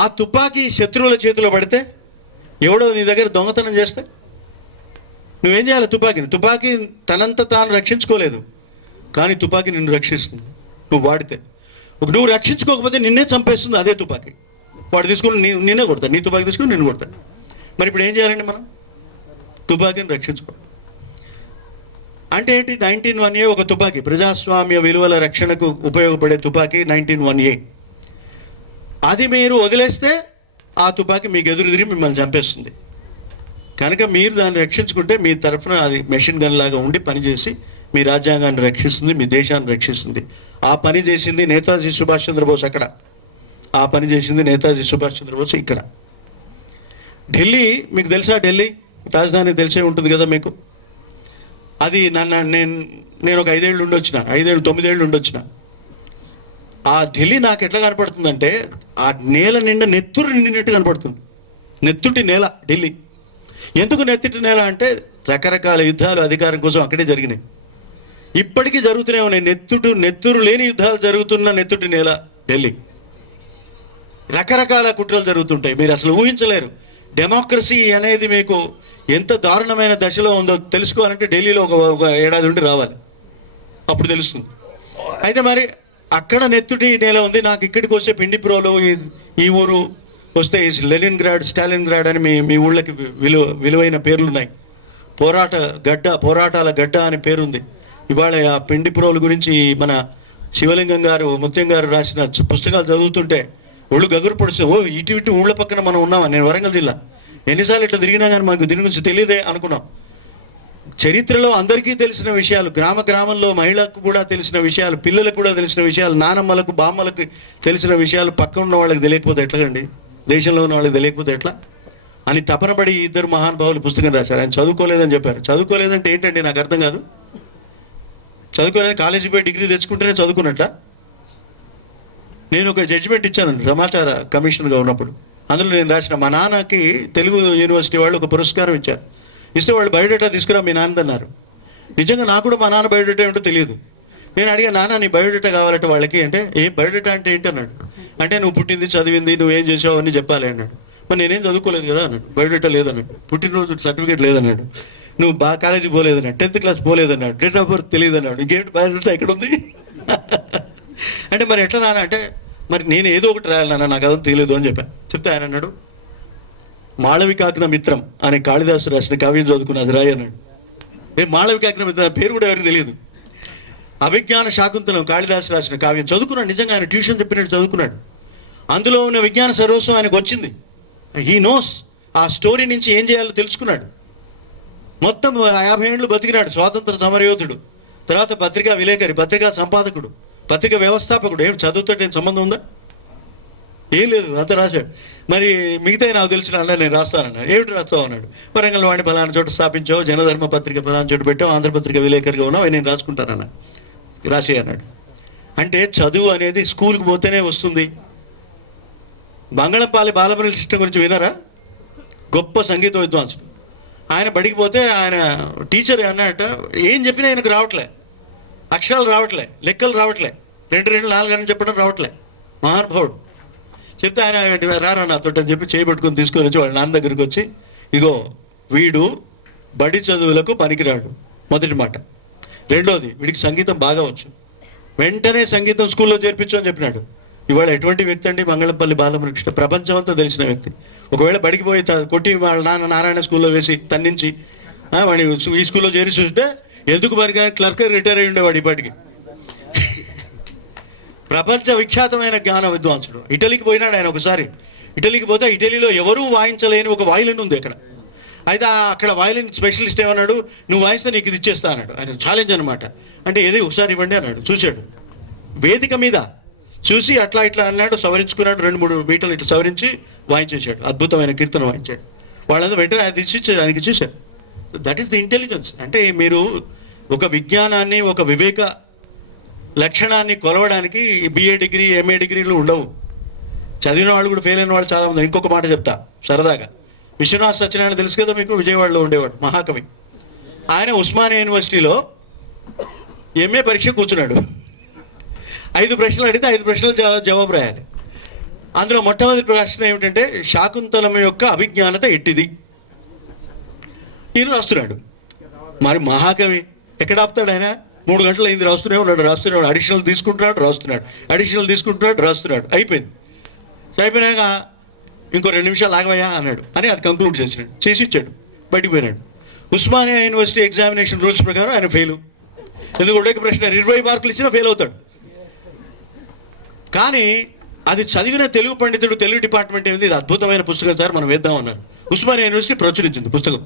ఆ తుపాకీ శత్రువుల చేతిలో పడితే, ఎవడో నీ దగ్గర దొంగతనం చేస్తే నువ్వేం చేయాలి? తుపాకీ తనంత తాను రక్షించుకోలేదు, కానీ తుపాకీ నిన్ను రక్షిస్తుంది నువ్వు వాడితే. నువ్వు రక్షించుకోకపోతే నిన్నే చంపేస్తుంది అదే తుపాకీ. వాడు తీసుకుని నిన్నే కొడతాడు, నీ తుపాకీ తీసుకుని నిన్ను కొడతాడు. మరి ఇప్పుడు ఏం చేయాలండి మనం? తుపాకీని రక్షించుకో అంటే ఏంటి? 19(1)A ఒక తుపాకీ, ప్రజాస్వామ్య విలువల రక్షణకు ఉపయోగపడే తుపాకీ 19(1)A. అది మీరు వదిలేస్తే ఆ తుపాకీ మీకు ఎదురు తిరిగి మిమ్మల్ని చంపేస్తుంది. కనుక మీరు దాన్ని రక్షించుకుంటే మీ తరఫున అది మెషిన్ గన్ లాగా ఉండి పనిచేసి మీ రాజ్యాంగాన్ని రక్షిస్తుంది, మీ దేశాన్ని రక్షిస్తుంది. ఆ పని చేసింది నేతాజీ సుభాష్ చంద్రబోస్ అక్కడ, ఆ పని చేసింది నేతాజీ సుభాష్ చంద్రబోస్ ఇక్కడ. ఢిల్లీ మీకు తెలుసా? ఢిల్లీ రాజధాని తెలిసే ఉంటుంది కదా మీకు. అది నేను ఒక 5 ఏళ్ళు ఉండొచ్చిన, 9 ఏళ్ళు ఉండొచ్చిన. ఆ ఢిల్లీ నాకు ఎట్లా కనపడుతుందంటే, ఆ నేల నిండా నెత్తురు నిండినట్టు కనపడుతుంది. నెత్తుటి నేల ఢిల్లీ. ఎందుకు నెత్తుటి నేల అంటే, రకరకాల యుద్ధాలు అధికారం కోసం అక్కడే జరిగినాయి, ఇప్పటికీ జరుగుతూనే ఉన్నాయి. నెత్తురు లేని యుద్ధాలు జరుగుతున్న నెత్తుటి నేల ఢిల్లీ. రకరకాల కుట్రలు జరుగుతుంటాయి, మీరు అసలు ఊహించలేరు. డెమోక్రసీ అనేది మీకు ఎంత దారుణమైన దశలో ఉందో తెలుసుకోవాలంటే ఢిల్లీలో ఒక ఏడాది నుండి రావాలి, అప్పుడు తెలుస్తుంది. అయితే మరి అక్కడ నెత్తుటి నేల ఉంది. నాకు ఇక్కడికి వస్తే పిండిప్రోలు, ఈ ఊరు వస్తే లెనిన్గ్రాడ్, స్టాలిన్గ్రాడ్ అని మీ ఊళ్ళకి విలువైన పేర్లు ఉన్నాయి. పోరాటాల గడ్డ అనే పేరుంది. ఇవాళ ఆ పిండిప్రోల గురించి మన శివలింగం గారు, ముత్యం గారు రాసిన పుస్తకాలు చదువుతుంటే ఒళ్ళు గగురు పొడిస్తే, ఓ ఇటు ఊళ్ళ పక్కన మనం ఉన్నామా. నేను వరంగల్ జిల్లా, ఎన్నిసార్లు ఇట్లా తిరిగినా కానీ మాకు దీని గురించి తెలియదే అనుకున్నాం. చరిత్రలో అందరికీ తెలిసిన విషయాలు, గ్రామంలో మహిళలకు కూడా తెలిసిన విషయాలు, పిల్లలకు కూడా తెలిసిన విషయాలు, నానమ్మలకు బామ్మలకు తెలిసిన విషయాలు పక్కన ఉన్న వాళ్ళకి తెలియకపోతే ఎట్లాగండి? దేశంలో ఉన్న వాళ్ళకి తెలియకపోతే ఎట్లా అని తపనపడి ఇద్దరు మహానుభావులు పుస్తకం రాశారు. ఆయన చదువుకోలేదని చెప్పారు. చదువుకోలేదంటే ఏంటండి నాకు అర్థం కాదు. చదువుకోలేదు, కాలేజీ పోయి డిగ్రీ తెచ్చుకుంటేనే చదువుకున్నట్ట. నేను ఒక జడ్జిమెంట్ ఇచ్చాను సమాచార కమిషనర్గా ఉన్నప్పుడు. అందులో నేను రాసిన, మా నాన్నకి తెలుగు యూనివర్సిటీ వాళ్ళు ఒక పురస్కారం ఇచ్చారు. ఇస్తే వాళ్ళు బయోడేటా తీసుకురా మీ నాన్నదన్నారు. నిజంగా నాకు కూడా మా నాన్న బయోడేటా ఏంటో తెలియదు. నేను అడిగా, నాన్న నీ బయోడేటా కావాలంటే వాళ్ళకి, అంటే ఏ బయోడేటా అంటే ఏంటి అన్నాడు. అంటే నువ్వు పుట్టింది, చదివింది, నువ్వేం చేసావు అని చెప్పాలి అన్నాడు. మరి నేనేం చదువుకోలేదు కదా అన్నాడు. బయోడేటా లేదన్నాడు. పుట్టినరోజు సర్టిఫికేట్ లేదన్నాడు. నువ్వు కాలేజీ పోలేదన్నాడు. 10th క్లాస్ పోలేదన్నాడు. డేట్ ఆఫ్ బర్త్ తెలియదు అన్నాడు. ఇంకేంటి బయోడేటా ఎక్కడ ఉంది అంటే మరి ఎట్లా నాన్న అంటే, మరి నేను ఏదో ఒకటి రాయాలి నాన్న, నాకు అదో తెలియదు అని చెప్పాను. చెప్తే ఆయన అన్నాడు, మాళవికాగ్న మిత్రం అనే కాళిదాసు రాసిన కావ్యం చదువుకుని అది రాయి అన్నాడు. మాళవికాగ్న మిత్రం పేరు కూడా ఎవరికి తెలియదు. అభిజ్ఞాన శాకుంతలం కాళిదాసు రాసిన కావ్యం చదువుకున్నాడు. నిజంగా ఆయన ట్యూషన్ చెప్పినట్టు చదువుకున్నాడు. అందులో ఉన్న విజ్ఞాన సర్వస్వం ఆయనకు వచ్చింది. He knows. ఆ స్టోరీ నుంచి ఏం చేయాలో తెలుసుకున్నాడు. మొత్తం 50 ఏళ్ళు బతికినాడు. స్వాతంత్ర సమరయోధుడు, తర్వాత పత్రికా విలేకరి, పత్రికా సంపాదకుడు, పత్రిక వ్యవస్థాపకుడు. ఏం చదువుతో ఏం సంబంధం ఉందా? ఏం లేదు, అంత రాశాడు. మరి మిగతా నాకు తెలిసిన అన్న నేను రాస్తానన్నాడు. ఏమిటి రాస్తావు అన్నాడు. వరంగల్ వాడిని పలానా చోట స్థాపించావు, జనధర్మ పత్రిక పలానా చోట పెట్టావు, ఆంధ్రపత్రిక విలేకరిగా ఉన్నావు, నేను రాసుకుంటానన్నా. రాసే అన్నాడు. అంటే చదువు అనేది స్కూల్కి పోతేనే వస్తుంది. బంగాళపాలి బాలమురళీకృష్ణ గురించి విన్నారా? గొప్ప సంగీత విద్వాంసుడు. ఆయన బడికి పోతే ఆయన టీచర్ అన్నట్ట ఏం చెప్పినా ఆయనకు రావట్లే, అక్షరాలు రావట్లే, లెక్కలు రావట్లే, 2 2 4 అని చెప్పడం రావట్లే. మహానుభావుడు. చెప్తే ఆయన రారా నాతో అని చెప్పి చేయబెట్టుకుని తీసుకొని వచ్చి వాళ్ళ నాన్న దగ్గరికి వచ్చి, ఇగో వీడు బడి చదువులకు పనికిరాడు, మొదటి మాట. రెండోది, వీడికి సంగీతం బాగా వచ్చు, వెంటనే సంగీతం స్కూల్లో చేర్పించు అని చెప్పినాడు. ఇవాళ ఎటువంటి వ్యక్తి అండి మంగళంపల్లి బాలమురళీకృష్ణ? ప్రపంచం అంతా తెలిసిన వ్యక్తి. ఒకవేళ బడికి పోయి కొట్టి వాళ్ళ నాన్న నారాయణ స్కూల్లో వేసి తన్నించి వాడిని ఈ స్కూల్లో చేరి చూస్తే ఎందుకు మరి క్లర్క్ రిటైర్ అయ్యి ఉండేవాడు ఇప్పటికి. ప్రపంచ విఖ్యాతమైన జ్ఞాన విద్వాంసుడు. ఇటలీకి పోయినాడు ఆయన ఒకసారి. ఇటలీకి పోతే ఇటలీలో ఎవరూ వాయించలేని ఒక వాయిలిన్ ఉంది అక్కడ. అయితే అక్కడ వయలిన్ స్పెషలిస్ట్ ఏమన్నాడు, నువ్వు వాయిస్తే నీకు ఇది ఇచ్చేస్తా అన్నాడు. ఆయన ఛాలెంజ్ అనమాట. అంటే ఏది ఒకసారి ఇవ్వండి అన్నాడు. చూశాడు వేదిక మీద, చూసి అట్లా ఇట్లా అన్నాడు, సవరించుకున్నాడు, 2-3 బీటలు ఇట్లా సవరించి వాయించేశాడు. అద్భుతమైన కీర్తన వాయించాడు. వాళ్ళంతా వెంటనే అది తీసి ఆయనకి చూశారు. That is the intelligence. అంటే మీరు ఒక విజ్ఞానాన్ని, ఒక వివేక లక్షణాన్ని కొలవడానికి BA డిగ్రీ, MA డిగ్రీలు ఉండవు. చదివిన వాళ్ళు కూడా ఫెయిల్ అయిన వాళ్ళు చాలా మంది. ఇంకొక మాట చెప్తా సరదాగా. విశ్వనాథ్ సత్యనారాయణ తెలుసు కదా మీకు, విజయవాడలో ఉండేవాడు, మహాకవి. ఆయన ఉస్మానియా యూనివర్సిటీలో MA పరీక్ష కూర్చున్నాడు. 5 ప్రశ్నలు అడిగితే 5 ప్రశ్నలు జవాబు రాయాలి. అందులో మొట్టమొదటి ప్రశ్న ఏమిటంటే, శాకుంతలం యొక్క అభిజ్ఞానత ఎట్టిది. ఈయన రాస్తున్నాడు. మరి మహాకవి ఎక్కడ ఆపుతాడు ఆయన? 3 గంటలు అయింది, రాస్తూనే ఉన్నాడు. అడిషనల్ తీసుకుంటున్నాడు, రాస్తున్నాడు. అయిపోయింది. అయిపోయినాక ఇంకో 2 నిమిషాలు ఆగవయ్యా అన్నాడు అని అది కంక్లూడ్ చేసి ఇచ్చాడు. బయటికి పోయినాడు. ఉస్మానియా యూనివర్సిటీ ఎగ్జామినేషన్ రూల్స్ ప్రకారం ఆయన ఫెయిల్. ఎందుకంటే ఒక ప్రశ్న 20 మార్కులు ఇచ్చినా ఫెయిల్ అవుతాడు. కానీ అది చదివిన తెలుగు పండితుడు, తెలుగు డిపార్ట్మెంట్ ఏమిటి, ఇది అద్భుతమైన పుస్తకం సార్, మనం వేద్దామన్నారు. ఉస్మానియా యూనివర్సిటీ ప్రచురించింది పుస్తకం.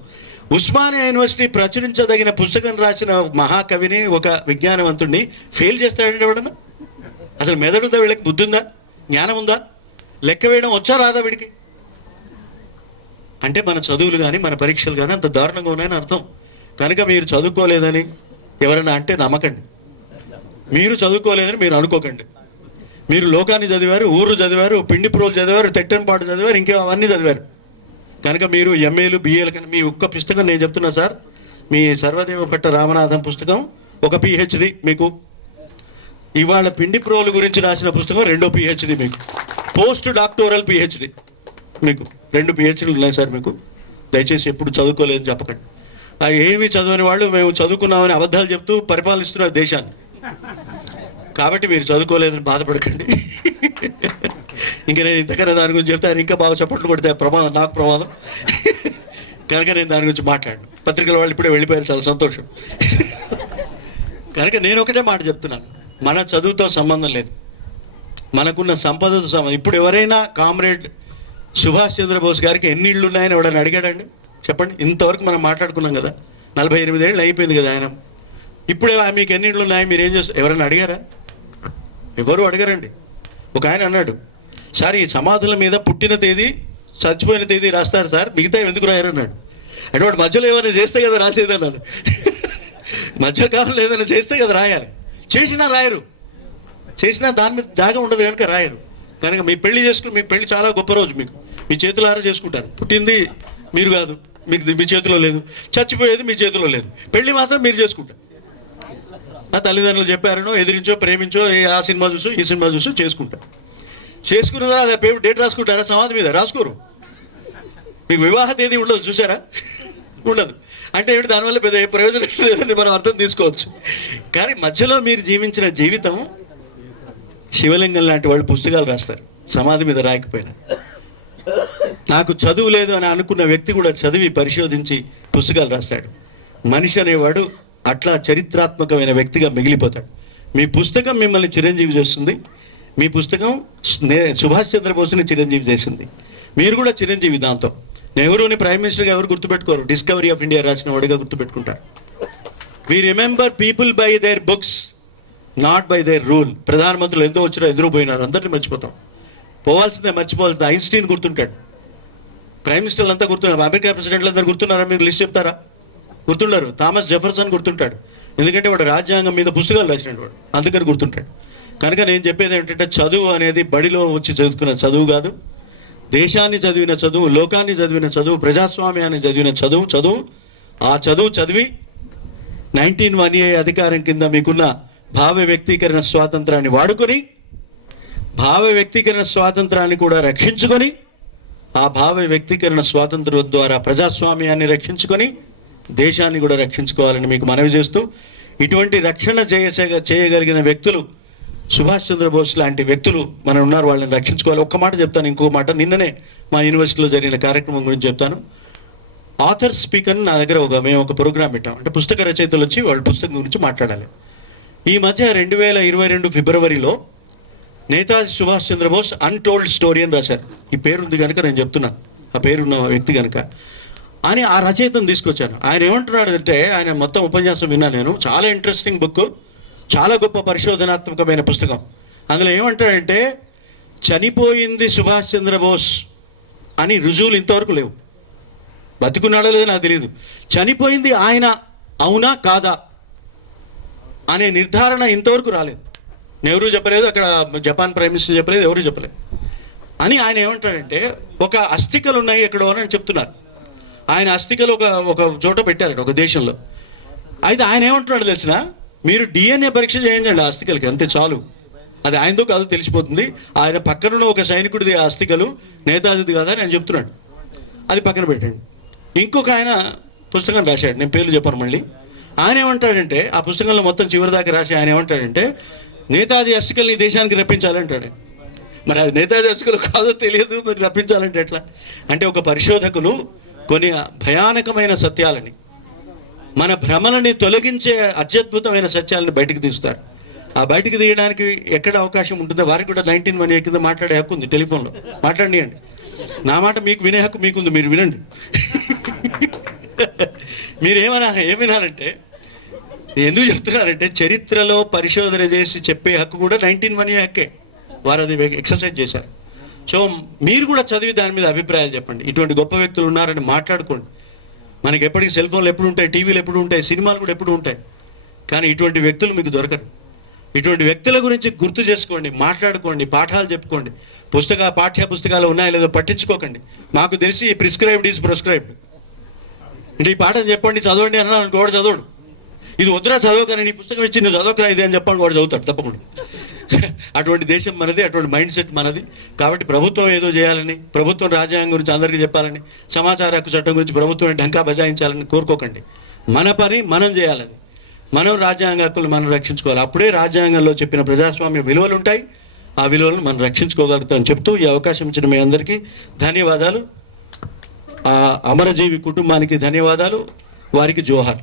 ఉస్మానియా యూనివర్సిటీ ప్రచురించదగిన పుస్తకం రాసిన మహాకవిని, ఒక విజ్ఞానవంతుడిని ఫెయిల్ చేస్తాడంటే ఎవడన్నా? అసలు మెదడుందా వీళ్ళకి? బుద్ధి ఉందా? జ్ఞానం ఉందా? లెక్క వేయడం వచ్చా రాదా వీడికి? అంటే మన చదువులు కానీ, మన పరీక్షలు కానీ అంత దారుణంగా ఉన్నాయని అర్థం. కనుక మీరు చదువుకోలేదని ఎవరైనా అంటే నమ్మకండి. మీరు చదువుకోలేదని మీరు అనుకోకండి. మీరు లోకాన్ని చదివారు, ఊరు చదివారు, పిండి ప్రోలు చదివారు, తెట్టంపాటు చదివారు, ఇంకా అవన్నీ చదివారు. కనుక మీరు MAలు, BAలు కన్నా మీ ఒక్క పుస్తకం నేను చెప్తున్నా సార్, మీ సర్వదేవ భట్ట రామనాథం పుస్తకం ఒక PhD మీకు. ఇవాళ పిండి ప్రోలు గురించి రాసిన పుస్తకం 2వ PhD మీకు. పోస్ట్ డాక్టోరల్ PhD మీకు. 2 PhDలు ఉన్నాయి సార్ మీకు. దయచేసి ఎప్పుడు చదువుకోలేదని చెప్పకండి. ఏమీ చదవని వాళ్ళు మేము చదువుకున్నామని అబద్ధాలు చెప్తూ పరిపాలిస్తున్నారు దేశాన్ని. కాబట్టి మీరు చదువుకోలేదని బాధపడకండి. ఇంకా నేను ఇంతకన్నా దాని గురించి చెప్తే ఆయన ఇంకా బాగా చప్పట్లు కొడితే ప్రమాదం, నాకు ప్రమాదం. కనుక నేను దాని గురించి మాట్లాడను. పత్రికల వాళ్ళు ఇప్పుడే వెళ్ళిపోయారు, చాలా సంతోషం. కనుక నేను ఒకటే మాట చెప్తున్నాను, మన చదువుతో సంబంధం లేదు, మనకున్న సంపదతో సంబంధం. ఇప్పుడు ఎవరైనా కామ్రేడ్ సుభాష్ చంద్రబోస్ గారికి ఎన్ని ఇళ్ళు ఉన్నాయని ఎవడని అడిగాడండి? చెప్పండి. ఇంతవరకు మనం మాట్లాడుకున్నాం కదా, 48 ఏళ్ళు అయిపోయింది కదా ఆయన. ఇప్పుడే మీకు ఎన్ని ఇళ్ళు ఉన్నాయి, మీరు ఏం చేస్తారు, ఎవరైనా అడిగారా? ఎవరు అడగరండి. ఒక ఆయన అన్నాడు, సార్ ఈ సమాధుల మీద పుట్టిన తేదీ, చచ్చిపోయిన తేదీ రాస్తారు సార్, మిగతా ఎందుకు రాయరు అన్నాడు. అంటే వాడు మధ్యలో ఏమైనా చేస్తే కదా రాసేది అన్నాడు. మధ్యకాలంలో ఏదైనా చేస్తే కదా రాయాలి. చేసినా రాయరు, చేసినా దాని మీద జాగా ఉండదు కనుక రాయరు. కనుక మీ పెళ్లి చేసుకుని, మీ పెళ్లి చాలా గొప్ప రోజు, మీకు మీ చేతులారా చేసుకుంటారు. పుట్టింది మీరు కాదు, మీకు మీ చేతిలో లేదు, చచ్చిపోయేది మీ చేతిలో లేదు, పెళ్లి మాత్రం మీరు చేసుకుంటారు. ఆ తల్లిదండ్రులు చెప్పారనో, ఎదిరించో, ప్రేమించో, ఆ సినిమా చూసు, ఈ సినిమా చూసు చేసుకుంటారు. చేసుకున్న తర్వాత పేరు డేట్ రాసుకుంటారా? సమాధి మీద రాసుకోరు. మీకు వివాహ తేదీ ఉండదు, చూసారా? ఉండదు. అంటే ఏమిటి, దానివల్ల పెద్ద ప్రయోజనం లేదని మనం అర్థం తీసుకోవచ్చు. కానీ మధ్యలో మీరు జీవించిన జీవితం, శివలింగం లాంటి వాళ్ళు పుస్తకాలు రాస్తారు, సమాధి మీద రాయకపోయినా. నాకు చదువు లేదు అని అనుకున్న వ్యక్తి కూడా చదివి పరిశోధించి పుస్తకాలు రాస్తాడు. మనిషి అనేవాడు అట్లా చరిత్రాత్మకమైన వ్యక్తిగా మిగిలిపోతాడు. మీ పుస్తకం మిమ్మల్ని చిరంజీవి చేస్తుంది. మీ పుస్తకం సుభాష్ చంద్రబోస్ని చిరంజీవి చేసింది. మీరు కూడా చిరంజీవి దాంతో. నెహ్రూని ప్రైమ్ మినిస్టర్గా ఎవరు గుర్తుపెట్టుకోరు, డిస్కవరీ ఆఫ్ ఇండియా రాసిన వాడిగా గుర్తుపెట్టుకుంటారు. We remember people by their books, not by their rule. ప్రధానమంత్రులు ఎంతో వచ్చినా ఎదురు పోయినారు, అందరినీ మర్చిపోతాం. పోవాల్సిందే, మర్చిపోవాల్సిందే. ఐన్స్టీన్ గుర్తుంటాడు, ప్రైమ్ మినిస్టర్లు అంతా గుర్తున్నారు, అమెరికా ప్రెసిడెంట్లు అందరూ గుర్తున్నారా? మీరు లిస్ట్ చెప్తారా? గుర్తుండరు. థామస్ జెఫర్సన్ గుర్తుంటాడు, ఎందుకంటే వాడు రాజ్యాంగం మీద పుస్తకాలు రాసినాడు వాడు, అందుకని గుర్తుంటాడు. కనుక నేను చెప్పేది ఏంటంటే, చదువు అనేది బడిలో వచ్చి చదువుకున్న చదువు కాదు, దేశాన్ని చదివిన చదువు, లోకాన్ని చదివిన చదువు, ప్రజాస్వామ్యాన్ని చదివిన చదువు. ఆ చదువు చదివి 1918 అధికారం కింద మీకున్న భావ వ్యక్తీకరణ స్వాతంత్రాన్ని వాడుకొని, భావ వ్యక్తీకరణ స్వాతంత్రాన్ని కూడా రక్షించుకొని, ఆ భావ వ్యక్తీకరణ స్వాతంత్రం ద్వారా ప్రజాస్వామ్యాన్ని రక్షించుకొని దేశాన్ని కూడా రక్షించుకోవాలని మీకు మనవి చేస్తూ, ఇటువంటి రక్షణ చేయగలిగిన వ్యక్తులు సుభాష్ చంద్రబోస్ లాంటి వ్యక్తులు మనం ఉన్నారు, వాళ్ళని రక్షించుకోవాలి. ఒక్క మాట చెప్తాను, ఇంకో మాట. నిన్ననే మా యూనివర్సిటీలో జరిగిన కార్యక్రమం గురించి చెప్తాను. ఆథర్ స్పీకర్ నా దగ్గర మేము ఒక ప్రోగ్రామ్ పెట్టాం. అంటే పుస్తక రచయితలు వచ్చి వాళ్ళ పుస్తకం గురించి మాట్లాడాలి. ఈ మధ్య 2022 ఫిబ్రవరిలో నేతాజీ సుభాష్ చంద్రబోస్ అన్టోల్డ్ స్టోరీ అని రాశారు. ఈ పేరుంది కనుక నేను చెప్తున్నాను, ఆ పేరున్న వ్యక్తి కనుక. అని ఆ రచయితను తీసుకొచ్చాను. ఆయన ఏమంటున్నాడు అంటే, ఆయన మొత్తం ఉపన్యాసం విన్నా నేను, చాలా ఇంట్రెస్టింగ్ బుక్, చాలా గొప్ప పరిశోధనాత్మకమైన పుస్తకం. అందులో ఏమంటాడంటే, చనిపోయింది సుభాష్ చంద్రబోస్ అని రుజువులు ఇంతవరకు లేవు. బతికున్నాడో లేదో నాకు తెలియదు. చనిపోయింది ఆయన అవునా కాదా అనే నిర్ధారణ ఇంతవరకు రాలేదు. నెహ్రూ చెప్పలేదు, అక్కడ జపాన్ ప్రైమ్ మినిస్టర్ చెప్పలేదు, ఎవరు చెప్పలేదు. అని ఆయన ఏమంటాడంటే, ఒక అస్థికలు ఉన్నాయి ఎక్కడో అని చెప్తున్నారు. ఆయన అస్థికలు ఒక చోట పెట్టారట, ఒక దేశంలో. అయితే ఆయన ఏమంటున్నాడు తెలిసిన, మీరు డిఎన్ఏ పరీక్ష చేయండి ఆ అస్థికలకి, అంతే చాలు. అది ఆయనతో కాదు తెలిసిపోతుంది. ఆయన పక్కనున్న ఒక సైనికుడిది ఆ అస్థికలు, నేతాజీది కాదా అని ఆయన చెప్తున్నాడు. అది పక్కన పెట్టండి. ఇంకొక ఆయన పుస్తకం రాశాడు, నేను పేర్లు చెప్పాను మళ్ళీ. ఆయన ఏమంటాడంటే, ఆ పుస్తకంలో మొత్తం చివరి దాకా రాసి ఆయన ఏమంటాడంటే, నేతాజీ అస్థికల్ని ఈ దేశానికి రప్పించాలంటాడు. మరి అది నేతాజీ అస్థికలు కాదో తెలియదు, మరి రప్పించాలంటే ఎట్లా? అంటే ఒక పరిశోధకులు కొన్ని భయానకమైన సత్యాలని, మన భ్రమలని తొలగించే అత్యద్భుతమైన సత్యాలను బయటికి తీస్తారు. ఆ బయటికి తీయడానికి ఎక్కడ అవకాశం ఉంటుందో వారికి కూడా 1918 కింద మాట్లాడే హక్కు ఉంది. టెలిఫోన్లో మాట్లాడియండి. నా మాట మీకు వినే హక్కు మీకుంది, మీరు వినండి. మీరు ఏం వినాలంటే, ఎందుకు చెప్తున్నారంటే, చరిత్రలో పరిశోధన చేసి చెప్పే హక్కు కూడా 1918 హక్కే. వారు అది ఎక్సర్సైజ్ చేశారు. సో మీరు కూడా చదివి దాని మీద అభిప్రాయాలు చెప్పండి. ఇటువంటి గొప్ప వ్యక్తులు ఉన్నారని మాట్లాడుకోండి. మనకి ఎప్పటికీ సెల్ ఫోన్లు ఎప్పుడు ఉంటాయి, టీవీలు ఎప్పుడు ఉంటాయి, సినిమాలు కూడా ఎప్పుడు ఉంటాయి. కానీ ఇటువంటి వ్యక్తులు మీకు దొరకరు. ఇటువంటి వ్యక్తుల గురించి గుర్తు చేసుకోండి, మాట్లాడుకోండి, పాఠాలు చెప్పుకోండి. పాఠ్య పుస్తకాలు ఉన్నాయో లేదో పట్టించుకోకండి. మాకు తెలిసి ప్రిస్క్రైబ్డ్ ఈజ్ ప్రిస్క్రైబ్డ్. అంటే ఈ పాఠం చెప్పండి, చదవండి అన్నా వాడు చదవడు. ఇది వద్దురా చదవకని, నీ పుస్తకం ఇచ్చి నువ్వు చదవకరా ఇది అని చెప్పండి, వాడు చదువుతాడు తప్పకుండా. అటువంటి దేశం మనది, అటువంటి మైండ్ సెట్ మనది. కాబట్టి ప్రభుత్వం ఏదో చేయాలని, ప్రభుత్వం రాజ్యాంగం గురించి అందరికీ చెప్పాలని, సమాచార హక్కు చట్టం గురించి ప్రభుత్వం ఢంకా బజాయించాలని కోరుకోకండి. మన పని మనం చేయాలని, మనం రాజ్యాంగ హక్కులు మనం రక్షించుకోవాలి. అప్పుడే రాజ్యాంగంలో చెప్పిన ప్రజాస్వామ్య విలువలు ఉంటాయి. ఆ విలువలను మనం రక్షించుకోగలుగుతాం చెప్తూ ఈ అవకాశం ఇచ్చిన మీ అందరికీ ధన్యవాదాలు. ఆ అమరజీవి కుటుంబానికి ధన్యవాదాలు. వారికి జోహార్.